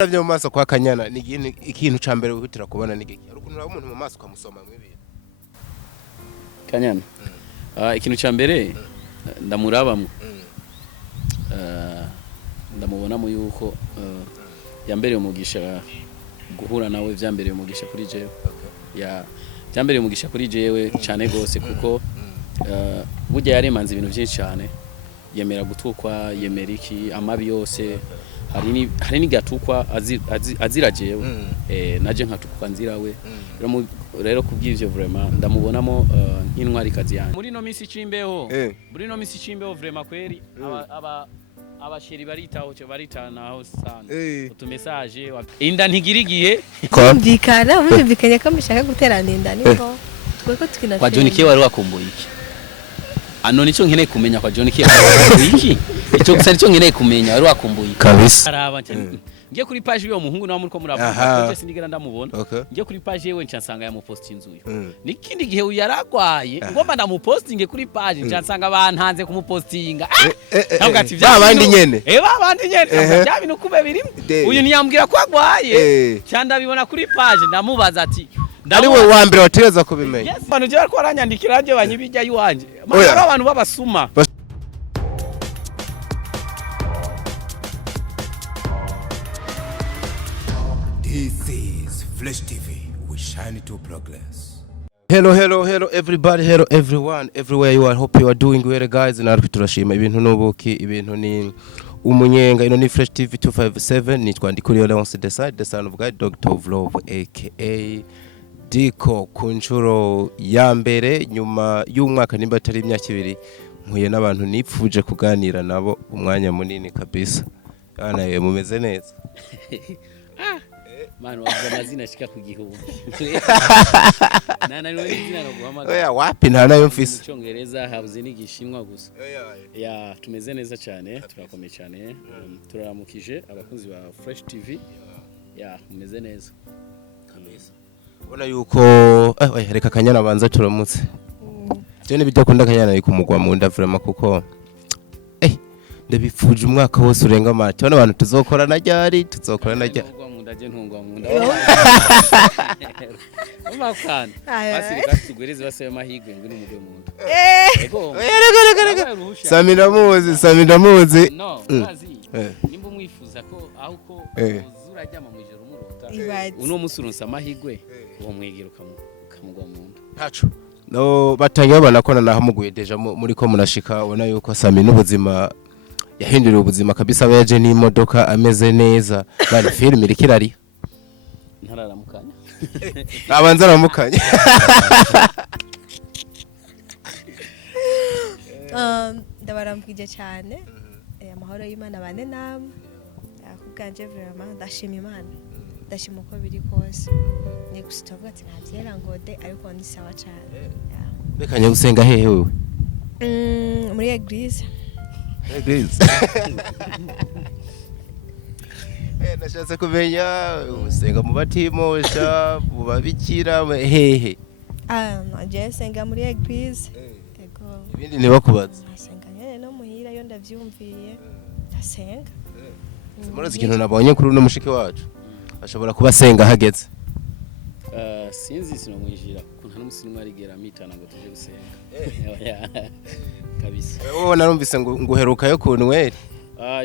Uravye mu maso kwa Kanyana ni ikintu ca mbere wihutira kubona ni giki? Ari ukuntu umuntu mu maso ukamusoma mw'ibintu. Kanyana. Ikintu ca mbere ndamurabamwe. Ndamubonamo yuko yambereye umugisha guhura nawe vyambereye umugisha kuri jewe. Ya vyambereye umugisha kuri jewe cyane gose kuko burya yaremanze ibintu byinshi cyane. Yemera gutukwa, yemera iki amabi yose. Hari nigatukwa azira jewe naje nkatukwa nzirawe rero kubw'ivyo vraiment ndamubonamo nk'intwari kazi yanjye muri no misi cimbeho vraiment kweri abasheri baritanaho sana utumessage Inda ntigirigiye twumvikanye ko mushaka guterana Inda niko tweko tukina kwa John K wari wakumbuye iki ano nico nkeneye kumenya kwa John K iki ico gusa nico nkeneye kumenya wari wakumbuye kabisa araba ngiye kuri page yo muhungu nawe muriko muravuga cyose ndigera ndamubona ngiye kuri page yewe ncansanga ya mupost inzuyo nikindi gihe uyaragwaye ngomba ndamupostinge kuri page ncansanga bantanze kumupostinga ntabwo ati babandi nyene babandi nyene bya bintu kube birimo uyu ntiyambwira ko agwaye cyanda bibona kuri page ndamubaza ati ari we wa mbere watereza kubimenya yes bano je ariko aranyandikira je banyibijya yuwanje mara abantu babasuma This is Flash TV. We shine to progress. Hello everybody, hello everyone, everywhere you are. Hope you are doing well guys. Natwe turashima ibintu nubuki, ibintu ni umunyenga, ino ni Flash TV 257. Nitwa Ndikuriyo Leonce the son of God, Doctor of Love aka Diko kunchuro Yambere nyuma y'umwaka nimba atari imyaka 2 mpuye n'abantu nipfuje kuganira nabo umwanya munini kabisa. Bana ye mumeze neza. Mano wavuga amazina ashika ku gihumbi. Nana niwe izina no guhamagara. Oya wapi nta nayo mfise. Cyongereza habuze n'igishimwa gusa. Ya tumeze neza cyane, turakomeye cyane. Turaramukije abakunzi ba Fresh TV. Ya mumeze neza. Kabisa. Ubona yuko reka Kanyana banza turamutse. Je n'ibidakunda Kanyana yuko umugwa mu nda vraiment kuko ndabifuje umwaka wose urenga mate. Bano bantu tuzokorana ryari ndaje ntungwa munda umakana basiri katugwereze basebe mahigwe ngo n'umugwe munda Sammy ndamuzi no bazi nimba mwifuza ko ahuko uzurajyama mu ijoro umurota uno musurunsa mahigwe uwo mwegero kamugwa munda ntaco no batangiye banakona naho muguye deja muri ko munashika ubona yuko Sammy n'ubuzima yahinduriye ubuzima kabisa abaje n'imodoka ameze neza bari film irikirari ntararamukanya abanza aramukanya ndabaramukije cyane amahoro y'Imana bane namwe akuganje vraiment ndashima Imana ndashima uko biri kose ni gusitovuga ati ntabyera ngode ariko ndi sawa cyane bekanye gusenga hehe wewe muri eglise nashatse kumenya usenga mu batimosha mu babikira hehe naje senga muri eglise ego ibindi nibakubaza nasenga nyene no muhira yo ndavyumviye ndasenga murazi ikintu nabonye kuri uno mushiki wacu ashobora kuba senga hageze sinzi sinomwijira kunta n'umusinwa rigera mitana ngo tuje gusenga kabisa wowe narumvise nguheruka yo kunweri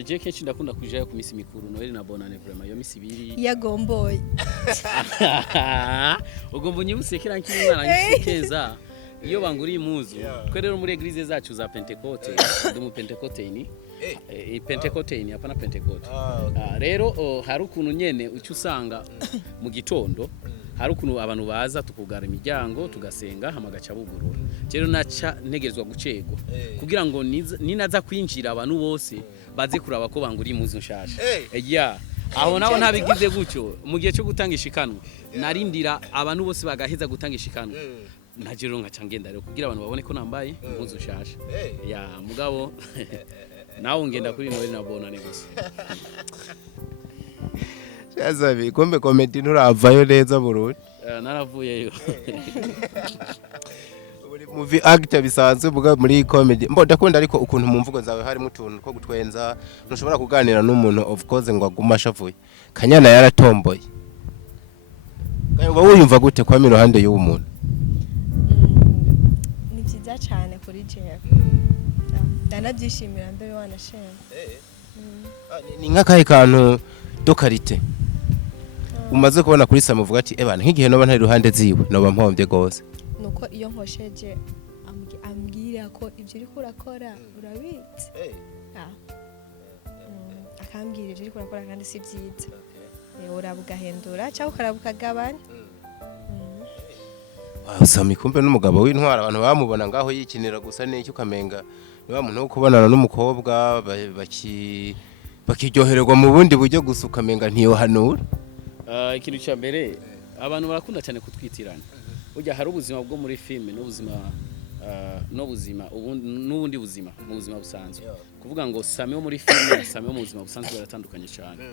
je kenshi ndakunda kujayo ku misi mikuru Noel na Bonane vraiment yo misi 2 yagomboye ugomba nyibusekera nk'imwana ngisekeza iyo banguri imuzu twe rero muri eglise zacu za Pentecote ndumu Pentecote ni Pentecote ni hapana Pentecote rero hari ukuntu nyene ucu usanga mu gitondo hari ukuntu abantu baza tukugara imiryango tugasenga hamagaca bugurura rero naca ntegezwa gucegwa kugira ngo ninaza kwinjira abantu bose baze kuraba ko banguri imuzu nshasha aho naho ntabigize gutyo mu gihe cyo gutanga ishikanwa narindira abantu bose bagaheza gutanga ishikanwa najero ngaca ngenda rero kugira abantu babone ko nambaye imuzu nshasha mugabo nawo ngenda kuri Noel na Bonane gusa Yazabi kombe komedi nturavayo neza Burundi naravuyeyo movie actor bisanzwe buga muri comedy mbo ndakunda ariko ukuntu mu mvugo zawe harimo utuntu ko gutwenza ntushobora kuganira n'umuntu of course ngo aguma ashavuye Kanyana yaratomboye uba wiyumva gute kwa miruhande y'uwo muntu ni byiza cyane kuri jewe ndanabyishimira mbere wanashema ni nk'akahe kantu dokarite umaze kubona kuri Sammy uvuga ati ebana nk'igihe noba ntari ruhande ziwe noba mpombye gose nuko iyo nkosheje ambwira ko ibyo uri kurakora urabitse akambwira ibyo uri kurakora kandi si byiza urabugahindura cyangwa ukarabukagabanya Sammy kumbe n'umugabo w'intwara abantu bamubona ngaho yikinira gusa n'icyo ukamenga niba muntu wo kubonana n'umukobwa bakiryohererwa mu bundi buryo gusa ukamenga ntiyohanura ikintu cya mbere abantu barakunda cyane kutwitirana burya hari ubuzima bwo muri filime n'ubundi buzima mu buzima busanzwe kuvuga ngo Sammy wo muri filime na Sammy wo mu buzima busanzwe baratandukanye cyane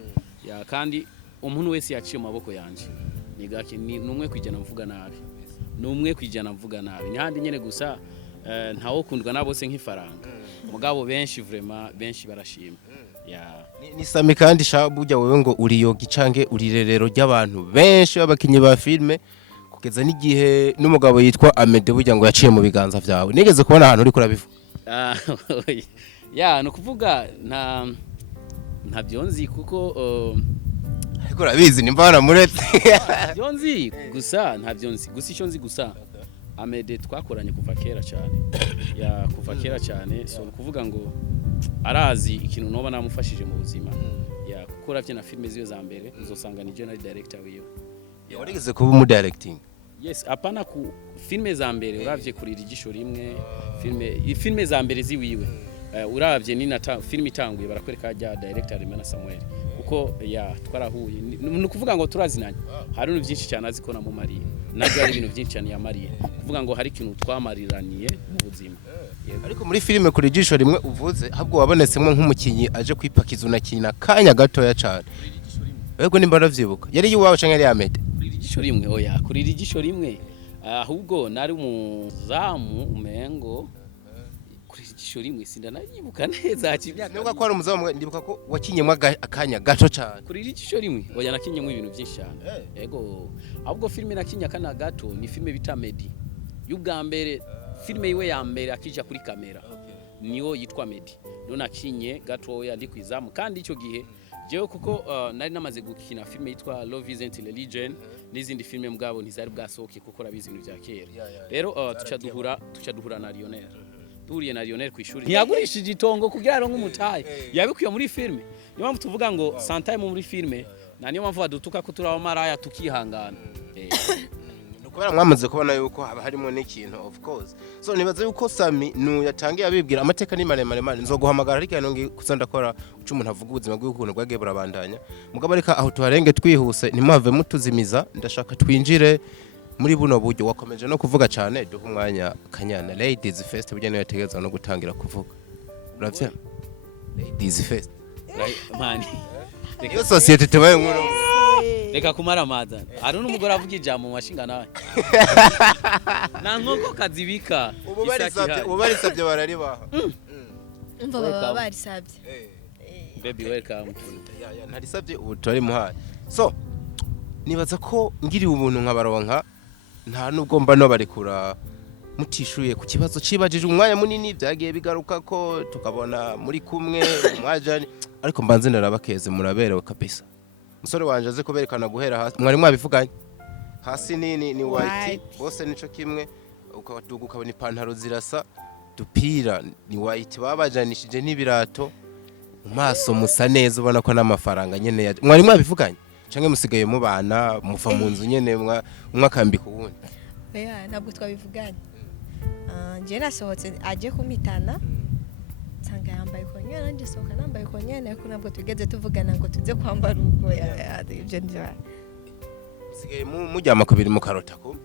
kandi umuntu wese yaciye mu maboko yanje ni numwe kwijana mvuga nabi ni handi nyene gusa ntawo kundwa nabo se nk'ifaranga mugabo benshi vraiment benshi barashima ni Sammy kandi burya wewe ngo uriyoga icange urirerero ry'abantu benshi babakinyi ba filme kugeza n'igihe n'umugabo yitwa Amede burya ngo yaciye mu biganza vyawe nigeze kubona ahantu uri kurabivuga no kuvuga nta byonzi kuko ariko urabizi nimba waramuretse byonzi gusa nta byonzi gusa icyo nzi gusa Amede twakoranye kuva kera cyane so kuvuga ngo arazi ikintu noba namufashije mu buzima kuko uravye na filme ziyo za mbere uzosanga ni general director wiyo warigeze kuba mu directing yes apana ku filme za mbere uravye kuri igisho rimwe filme za mbere ziwiwe uravye ni na film itanguye barakwereka ajya director Remena Samuel kuko twarahuye ni kuvuga ngo turazinanye hari ibintu byinshi cyane azikona mu Mariye nabyo ari ibintu byinshi cyane ya Mariye kuvuga ngo hari ikintu twamariraniye mu buzima ariko muri filime kuri igisho rimwe uvuze ahubwo wabonetsemo nk'umukinyi aje kwipakiza unakina kanya gatoya cyane yego nimba ravyibuka yari yiwawe canke yari Amede kuri igisho rimwe kuri igisho rimwe ahubwo nari umuzamu umengo kuri igisho rimwe sindanayibuka neza cyimyaka nuko ko ari umuzamu ndibuka ko wakinyemwa akanya gato cyane kuri igisho rimwe nakinyemwe ibintu byinshi cyane yego ahubwo filime nakinya kana gato ni filime bita Medi y'ubwa mbere filime yiwe ya mbere akija kuri kamera niyo yitwa Medi none akinye gato ndi kwizamu kandi icyo gihe jewe kuko nari namaze gukina filime yitwa Love Isn't Religion n'izindi filime mugabo ntizari bwasohoke kuko rabizi ibintu bya kera rero tucaduhura na Lionel turiye na Lionel ku ishuri ntiyagurishije itongo kugira aronke umutaye yabikuye muri filime niyo mpamvu tuvuga ngo sometime muri filime na niyo mpamvu badutuka ko turaho maraya tukihangana kubera mwamaze kubona yuko haba harimo n'ikintu of course so nibaza yuko Sammy yatangiye abibwira amateka ni maremare nzoguhamagara ariko nongi kusandakora ucu umuntu avuga ubuzima bw'ukuntu bwagiye burabandanya mugabo ariko aho tuharenge twihuse nimuhave mutuzimiza ndashaka twinjire muri buno buryo wakomeje no kuvuga cyane duha umwanya Kanyana ladies first burya niyo yategeza no gutangira kuvuga uravye ladies first mani iyo societe tubaye nkuru reka kumara amaza hari n'umugore avuga ijambo mu mashinga nawe na nkoko kazibika ubu barisabye bararibaha umva baba barisabye baby welcome ntarisabye ubu turi muhaye so nibaza ko ngiriye ubuntu nkabaronka nta nubwo mba no barekura mutishuye ku kibazo cibajije umwanya munini byagiye bigaruka ko tukabona muri kumwe mwajani ariko mbanze narabakeze muraberewe kabisa musore wanje aze kuberekana guhera hasi mwari mwabivuganye hasi ni white bose nico kimwe ukaduga ukabona ipantaro zirasa dupira ni white babajanishije n'ibirato mu maso musa neza ubona ko n'amafaranga nyene mwari mwabivuganye canke musigaye mu bana mufa mu nzu nyene mwakambika ubundi ntabwo twabivuganye nje nasohotse aje kumitana nsanga yambaye konyene nanje soka nambaye konyene ariko nabwo tugeze tuvugana ngo tuze kwambara ubwo ibyo ndya sigaye mujyama ku biri mu karota ko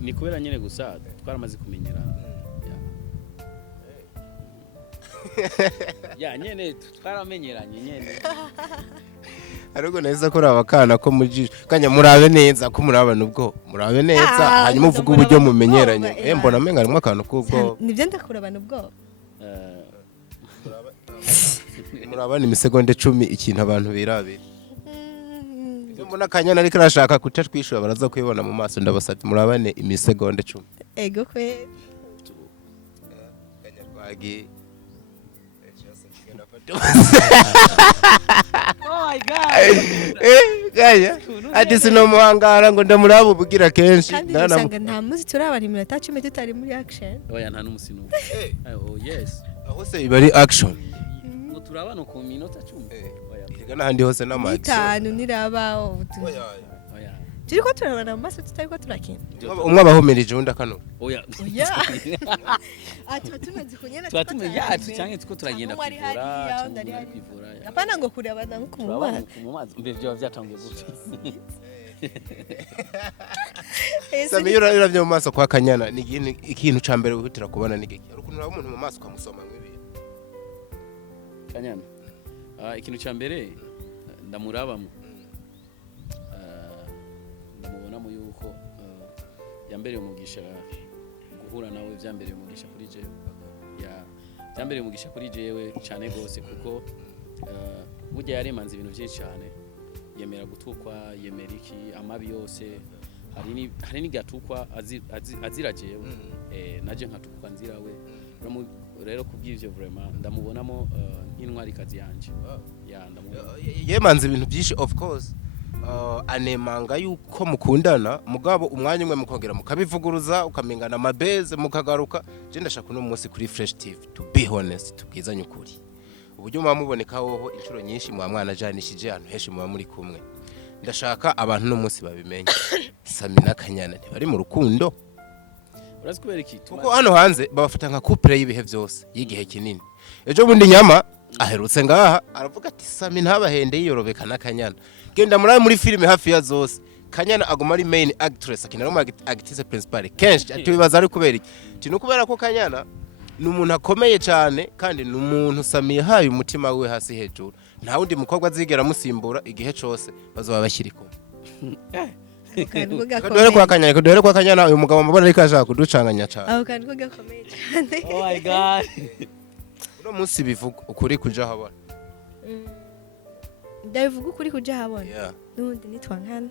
ni kubera nyene gusa twaramaze kumenyerana nyene twaramenyeranye nyene ariko neza ko abakana ko mujije kanya murabe neza ko murabana ubwo murabe neza hanyuma uvuga uburyo mumenyeranye mbona amenga arimo akantu kubwo nibyo ndakurabana ubwo murabana imisegonda 10 ikintu abantu birabira mbona Kanyana ariko arashaka kutatwishura baraza kwibona mu maso ndabasabye murabane imisegonda 10 ego kwe Kanyarwagi Oh my god. Gaya ati sino muhangara ngo ndamuraba ubugira kenshi kandi usanga nta muzi turabara iminota 10 tutari muri action Oya nta n'umusino. Oh yes. aho se ibari action Ngo turabana ku minota 10. Oya. igana handi hose n'amazi itanu nirabaho Oya. turiko turabana mu maso tutari ko turakina umwe abahomerije undi akano Oya. oya ati tumaze kunyana Twatume yacu cyangwe tuko turagenda Umwe ari kwivura hariya, cyangwa undi ari ari hariya. kwivura. apana ngo kurabana nko mu maso Mu mazi mbere byo byatangiye gutya. Sammy uravye mu maso kwa Kanyana ni ikintu ca mbere wihutira kubona nigiki urukuntu uraba umuntu mu maso ukamusoma nk'ibintu Kanyana. Ikintu cya mbere ndamurabamo. Ndamubonamo yuko yambereye umugisha guhura nawe byambereye umugisha kuri jewe. Byambereye umugisha kuri jewe cyane gose kuko burya yaremanze ibintu byinshi cyane. Yemera gutukwa, yemera iki amabi yose. Hari n'igatukwa azira jewe. Naje nkatukwa nzirawe. Rero kubw'ivyo vraiment ndamubonamo intwari kazi yanje yemanze ibintu byinshi of course anemanga yuko mukundana mugabo umwanya umwe mukongera mukabivuguruza ukamengana amabeze mukagaruka je ndashaka no munsi kuri Fresh TV to be honest tubwizanye ukuri uburyo mubonekaho inshuro nyinshi mu mwana janishije ahantu heshi mu muri kumwe ndashaka abantu no munsi babimenye Sammy na Kanyana ntibari mu rukundo urazi kubera iki kuko hano hanze babafata nka couple y'ibihe byose y'igihe kinini ejo bundi nyama aherutse ngaha aravuga ati Sammy ntabahende yiyorobeka na Kanyana genda muri filime hafi ya zose Kanyana aguma ari main actress akinara mu actrice principale kenshi ati bibaza ari kubera iki kino kubera ko Kanyana ni umuntu akomeye cyane kandi ni umuntu Sammy yahaye umutima we hasi hejuru nta wundi mukobwa azigera musimbura igihe cyose bazoba bashyiriko Dore kwa Kanyana uyu mugabo mabona ariko ashaka kuducanganya cyane. aho kandi ko gakomeye cyane Oh my god. Uno munsi bivuga ukuri kuja habona. ndabivuga ukuri kuja habona Yeah. nundi nitwankana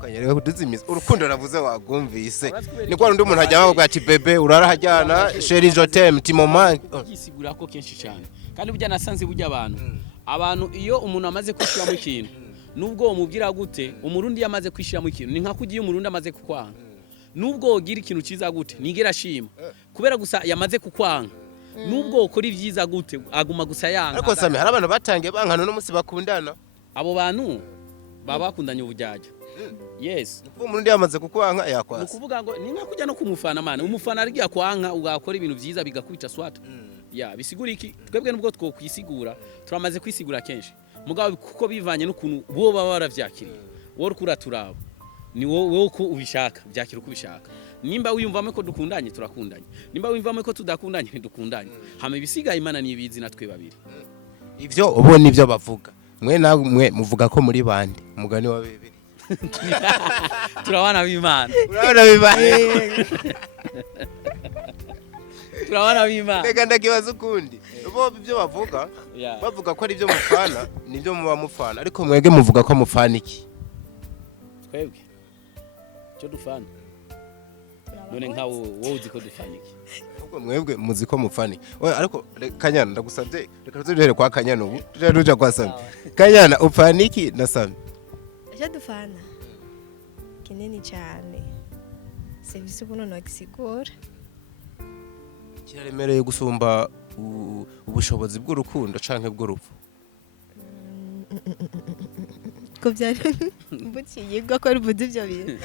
Kanyarega kuduzimiza urukundo navuze wagumvise. Ni kwa undi muntu hajya bavuga ati bebe urara hajyana chérie je t'aime timoman. Yisigura ko kenshi cyane. Kandi burya nasanze burya abantu iyo umuntu amaze kwishira mu kintu nubwo umubwira gute umurundi yamaze kwishira mu kintu ni nka kugiye umurundi amaze kukwanga nubwo ugira ikintu ciza gute nigera shima kubera gusa yamaze kukwanga nubwo ukora ivyiza gute aguma gusa yanga Ariko Sammy hari abantu batangiye bankana no munsi bakundana abo bantu baba bakundanye ubujyaje yes nuko umurundi yamaze kukwanga yakwasa nukuvuga ngo ni nka kujya no kumufana mana umufana arigiye kwanga ugakora ibintu vyiza bigakubita swata ya bisigura iki twebwe nubwo two kwisigura turamaze kwisigura kenshi mugabo kuko bivanye n'ukuntu bo baba baravyakiriye wowe urukura turaba ni wowe uko ubishaka byakira uko ubishaka nimba wiyumvamo ko dukundanye turakundanye nimba wiyumvamo ko tudakundanye ntidukundanye hama ibisigaye imana nibizi natwe babiri ivyo ubo nivyo bavuga mwe namwe muvuga ko muri bande umugani wa bibiri turabana b'Imana urabona bibane turabana b'Imana reka ndakibaza ukundi bo ibyo bavuga bavuga ko ari byo mufana nibyo muba mufana ariko mwege muvuga ko mufana iki twebwe cyo dufana none nkawo wowe uzi ko dufana iki ahubwo mwebwe muzi ko mufana iki oya ariko Kanyana ndagusabye reka tuzohere kwa Kanyana ubu tuja kwa Sammy Kanyana ufana iki na Sammy icyo dufana kinini cyane service kuno no kisigura kiraremereye gusumba ubushobozi bw'urukundo canke bw'urupfu ko byari buciye ko ari buzi byo bintu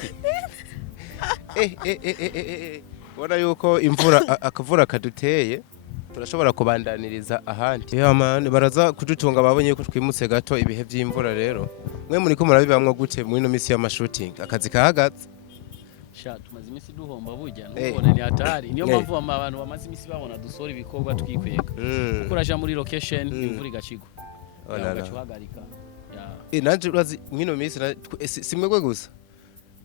ubona yuko imvura akavura kaduteye turashobora kubandaniriza ahandi man baraza kudutunga babonye yuko twimutse gato ibihe by'imvura rero mwe muri ko murabibamwe gute muri no misi y'amashooting akazi kahagaze sha tumaze imisi duhomba burya nubone ni hatari niyo mpamvu abantu bamaze imisi babona dusora ibikorwa twikwega kuko raja muri location imvura igacigwa gacuhagarika nanje urazi mwino misi simwegwe gusa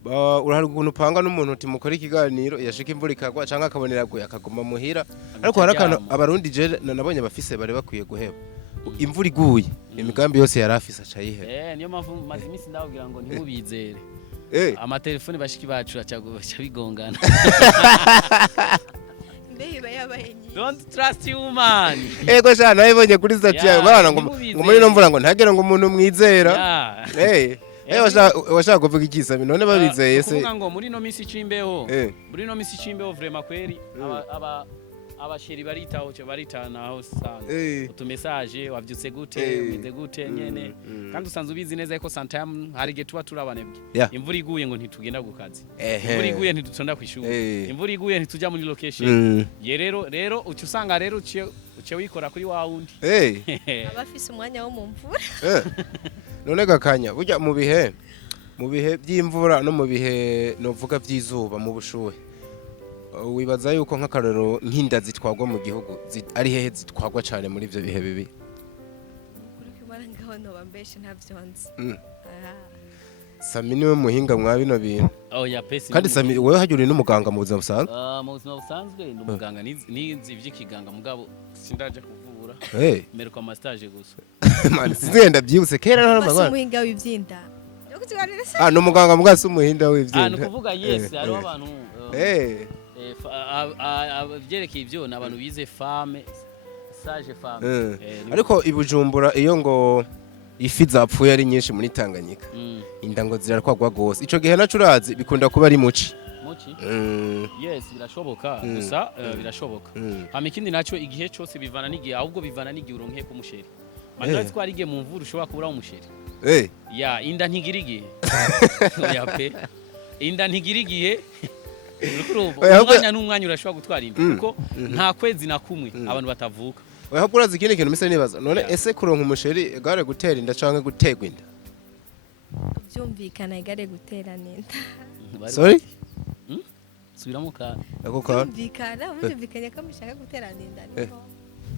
urahari ukuntu upanga n'umuntu uti mukora ikiganiro yashika imvura ikagwa canke akabonera guye akaguma muhira ariko harakana abarundi je nabonye bafise bari bakwiye guheba imvura iguye imigambi yose yarafise aca yiheba niyo mpamvu maze imisi ndababwira ngo ntimubizere amatelefone bashiki bacu aca bigongana don't trust you man ego sha nabibonye kuri stati yawe bana ngo muri no mvura ngo ntagera ngo umuntu mwizera washaka kuvuga ikisami none babizeye se kuvuga ngo muri no misi cimbeho vraiment kweri abasheri baritaho cyo baritanaho sanze utumessage wavyutse gute umeze gute nyene kandi usanzwe ubizi neza ko sometime hari gihe tuba turabanebwe imvura iguye ngo ntitugenda ku kazi imvura iguye ntitutonda kwishuri imvura iguye ntituja muri location ye rero ucusanga rero uce wikora kuri wa wundi abafise umwanya wo mu mvura none gakanya burya mu bihe by'imvura no mu bihe novuga by'izuba mu bushuhe wibaza yuko nk'akarero nk'inda zitwagwa mu gihugu ari hehe zitwagwa cyane muri ivyo bihe bibi kuri kimaranga no bambeshe ntavyonze Sammy niwe muhinga mwa bino bintu ya pesi kandi Sammy wewe hajuri n'umuganga mu buzima busanzwe mu buzima busanzwe ni umuganga nizi ivy'ikiganga mugabo sindaje kuvura mbere kwa massage gusa man sizenda byibuse kera n'amagana umuhinga w'ivyinda no muganga mugase umuhinda w'ivyinda no kuvuga yes hariho abantu abyerekeye ibyo ni abantu bize femme sage femme ariko ibujumbura iyo ngo ifi zapfuye ari nyinshi muri Tanganyika inda ngo zirakwagwa gose ico gihe nacu urazi bikunda kuba ari muci yes birashoboka gusa birashoboka hama ikindi naco igihe cyose bivana n'igihe ahubwo bivana n'igihe uronke ku musheri mandazi ko ari igihe mu mvura ushobora kubura umusheri ya inda ntigirigiye ya pe inda ntigirigiye umwanya n'umwanya urashobora gutwara inda kuko nta kwezi na kumwe abantu batavuka oya kuraza ikindi kintu mise nibaza none ese kuronka umusheri gare gutera inda canke gutegwa inda byumvikana gare gutera inda sorry subiramo ka ako ka byumvikanye ko mushaka gutera inda niko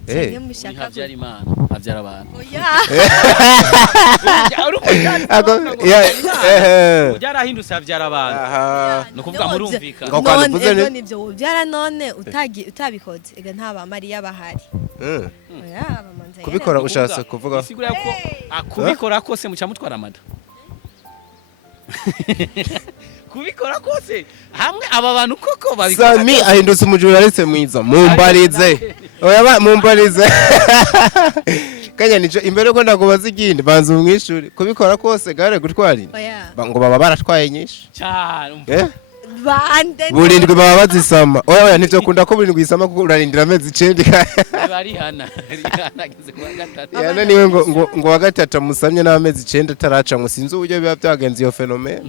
niyo mushaka havyara imana havyara abantu byarahindutse havyara abantu no kuvuga murumvikana none nivyo ubyara none utabikoze ega ntaba Mariya bahari kubikora ushase kuvuga sigura ko akubikora kose muca mutwara amada kubikora kose hamwe aba bantu koko babikora Sammy ahindutse umujurnaliste mwiza mumbarize oya mumbarize kanya nico imbere ko ndakubaza igindi banza umwishuri kubikora kose gare gutwari ngo baba baratwaye nyinshi cyane bande burindwi baba bazisama oya nivyo kunda ko burindwi isama kuko urarindira amezi 9 bari hana ageze ku gatatu yana niwe ngo wa gatatu musamye n'amezi 9 taraca ngo sinzi uburyo biba byagenze iyo fenomene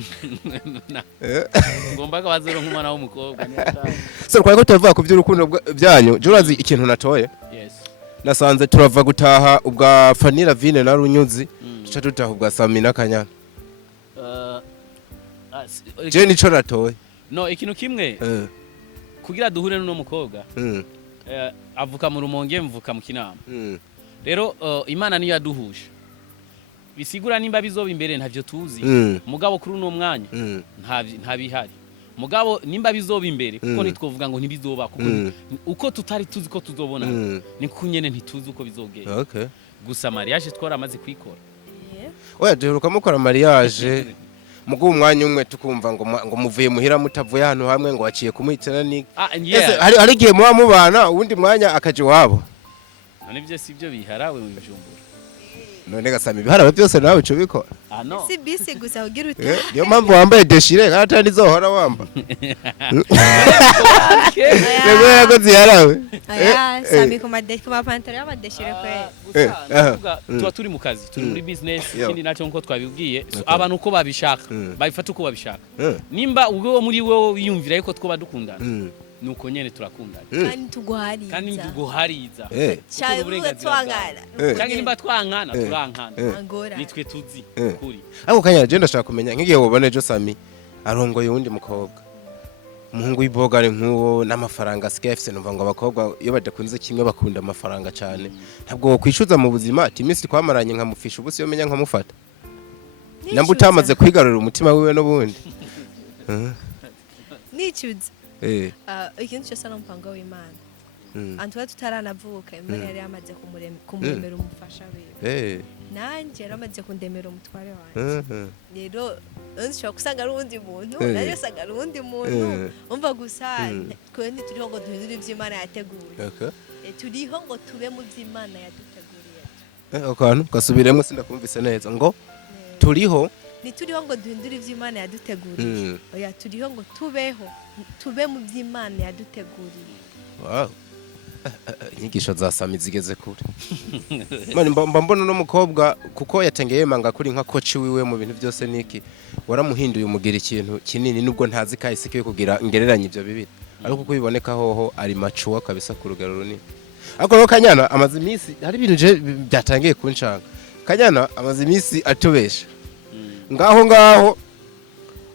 ngomba ko bazoro nk'umwana w'umukobwa so twari ko tuvuga ku by'urukundo byanyu jurazi ikintu natoye nasanze turava gutaha ubwa Fanira Vine na Runyuzi tuca tutaha ubwa Sammy na Kanyana je nico natoye no ikintu kimwe kugira duhure n'uno mukobwa avuka mu Rumonge mvuka mu Kinama rero Imana niyo yaduhuje bisigura nimba bizoba imbere ntavyo tuzi mugabo kuri uno mwanya nta bihari mugabo nimba bizoba imbere kuko nitwovuga ngo ntibizoba kuko uko tutari tuzi ko tuzobona ni kunyene ntituzi uko bizogera gusa mariage twaramaze kwikora oya duheruka mukora mariage mugu umwanya umwe tukumva ngo muvuye muhira mutavuye hano hamwe ngo waciye kumuhitana ni hari gihe muba mubana ubundi mwanya akaje wabo none byo sivyo biharawe mu bijumbura none gasami biharawe byose nawe cyo bikora si bisi gusa ugira uti niyo mpamvu wambaye deshire kandi zohora wamba rego yago ziharawe Sammy kuma pantaro y'amadeshire kwe tuba turi mu kazi turi muri business ikindi nacyo nko twabibwiye abantu uko babishaka babifata uko babishaka nimba ubwo muri wowe wiyumvira yuko twoba dukundana nuko nyene turakundana kandi tuguhariza cyangwa twangana cyangwa nimba twankana turankana nitwe tuzi kuri ariko Kanyana je ndashaka kumenya nk'igihe wobone ejo Sammy arongoye uwundi mukobwa umuhungu w'ibogare nk'uwo n'amafaranga asigaye afise numva ngo abakobwa iyo badakunze kimwe bakunda amafaranga cyane ntabwo kwishuza mu buzima ati iminsi twamaranye nkamufisha ubusi yo menya nkamufata namba utamaze kwigarurira umutima wiwe n'ubundi nicuza eh ikintu cyose n'umupango w'Imana Antera tutaranavuka Imana yari yamaze kumuremera umufasha wiwe nanjye yaramaze kundemera umutware wanjye rero nshobora gusanga ari uwundi muntu nanjye usanga ari uwundi muntu umva gusa twe ntituriho ngo duhindure iby'Imana yateguye turiho ngo tube mu by'Imana yaduteguriye akantu gasubiremo sindakumvise neza ngo turiho ntituriho ngo duhindure iby'Imana yaduteguriye oya turiho ngo tube mu by'Imana yaduteguriye wow inyigisho za Sammy zigeze kure mani mbona no mukobwa kuko yatengeye manga kuri nka coach wiwe mu bintu byose niki waramuhinduye umugira ikintu kinini nubwo ntazi kahise kiwe kugira ingereranye ibyo bibiri ariko kuko biboneka hoho ari machuwa kabisa ku rugero runini ariko no Kanyana amaze iminsi hari ibintu je byatangiye kunshanga Kanyana amaze iminsi atubesha ngaho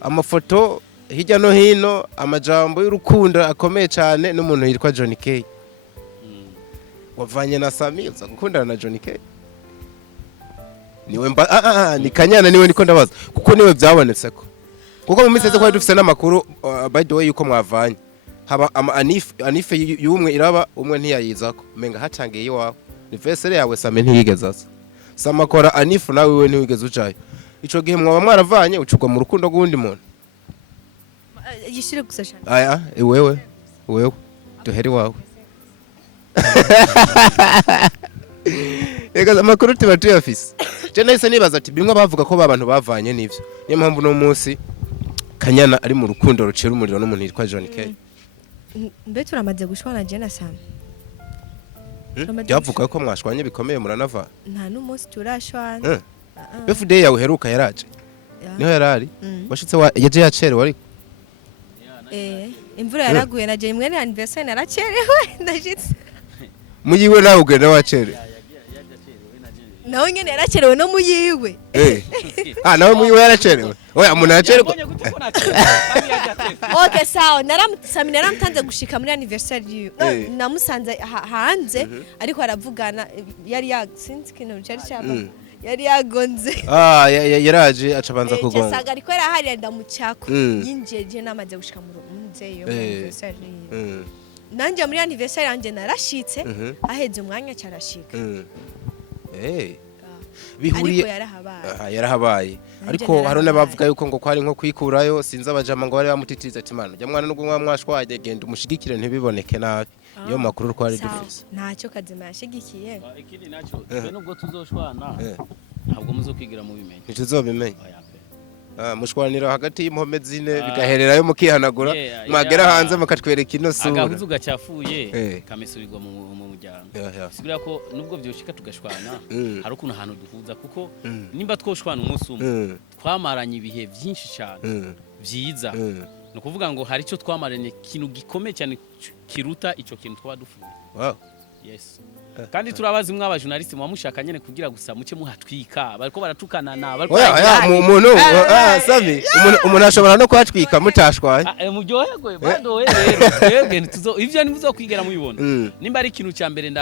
amafoto hirya no hino amajambo y'urukundo akomeye cyane n'umuntu yitwa Johnny K wavanye na Sammy uza gukundana na Johnny K niwe ni Kanyana niwe niko ndabaza kuko niwe byabonetse ko kuko mu minsi ko dufite n'amakuru by the way yuko mwavanye haba anife y'umwe iraba umwe ntiyayizako menga hatangiye iwawe ni vesere yawe Sammy ntiyigeze asa samakora anifu nawe we ntiwigeze ucayo ico gihe mwaba mwaravanye ucugwa mu rukundo rw'undi muntu yishire gusa cyane aya wewe duheri wawe Ega amakuru tiba tuyafise je nahise nibaza ati bimwe bavuga ko babantu bavanye nivyo niyo mpamvu no munsi Kanyana ari mu rukundo rucira umuriro n'umuntu yitwa Johnny K mbe turamaze gushwana je na Sammy yavuga ko mwashwanye bikomeye muranava nta n'umunsi turashwana birthday yawe heruka yaraje niho yarari washitse yaje yacerewe ariko imvura yaraguye na je imwe ni anniversary naracerewe ndashitse muyiwe nawe ugenda wacerewe nawe nyene yaracerewe no muyiwe nawe muyiwe yaracerewe oya umuntu yacerewe okay sawa Sammy naramutanze gushika muri anniversary namusanze hanze ariko aravugana yari sinzi kintu cyari cyaba yari yagonze yaraje acabanza kugonga cyasanga ariko yarahari ndamucyako yinjeje namaze gushika mu muzeyo anniversary nanje muri anniversary yanje narashitse aheze umwanya cyarashika bihuriye yarahabaye ariko harone bavuga yuko ngo kwari nko kwikurayo sinza abajama ngo bari bamutitiriza ati mana jya mwana n'ubwo mwashwaje genda umushigikire ntibiboneke nabi iyo makuru twari dufise ntacyo kazima yashigikiye ikindi nacyo twe nubwo tuzoshwana ntabwo muzokwigira mu bimenye ntituzobimenya mushwanira hagati y'impome zine bigahererayo mukihanagura mwagera hanze mukatwereka ino sura agahuzu gacyafuye kamesubirwa mu muryango sigura ko nubwo byoshika tugashwana hari ukuntu ahantu duhuza kuko nimba twoshwana umunsi umwe twamaranye ibihe byinshi cyane byiza no kuvuga ngo hari icyo twamaranye kintu gikomeye cyane kiruta ico kintu twaba dufuye yes kandi turabazi mwaba journalist mwamushaka nyene kugira gusa muke muhatwika bariko baratukana bariko umuntu Sammy umuntu ashobora no kwatwika mutashwaye muryoherwe bando we rero twebwe ivyo ntimuzokwigera mubibona nimba ari ikintu cya mbere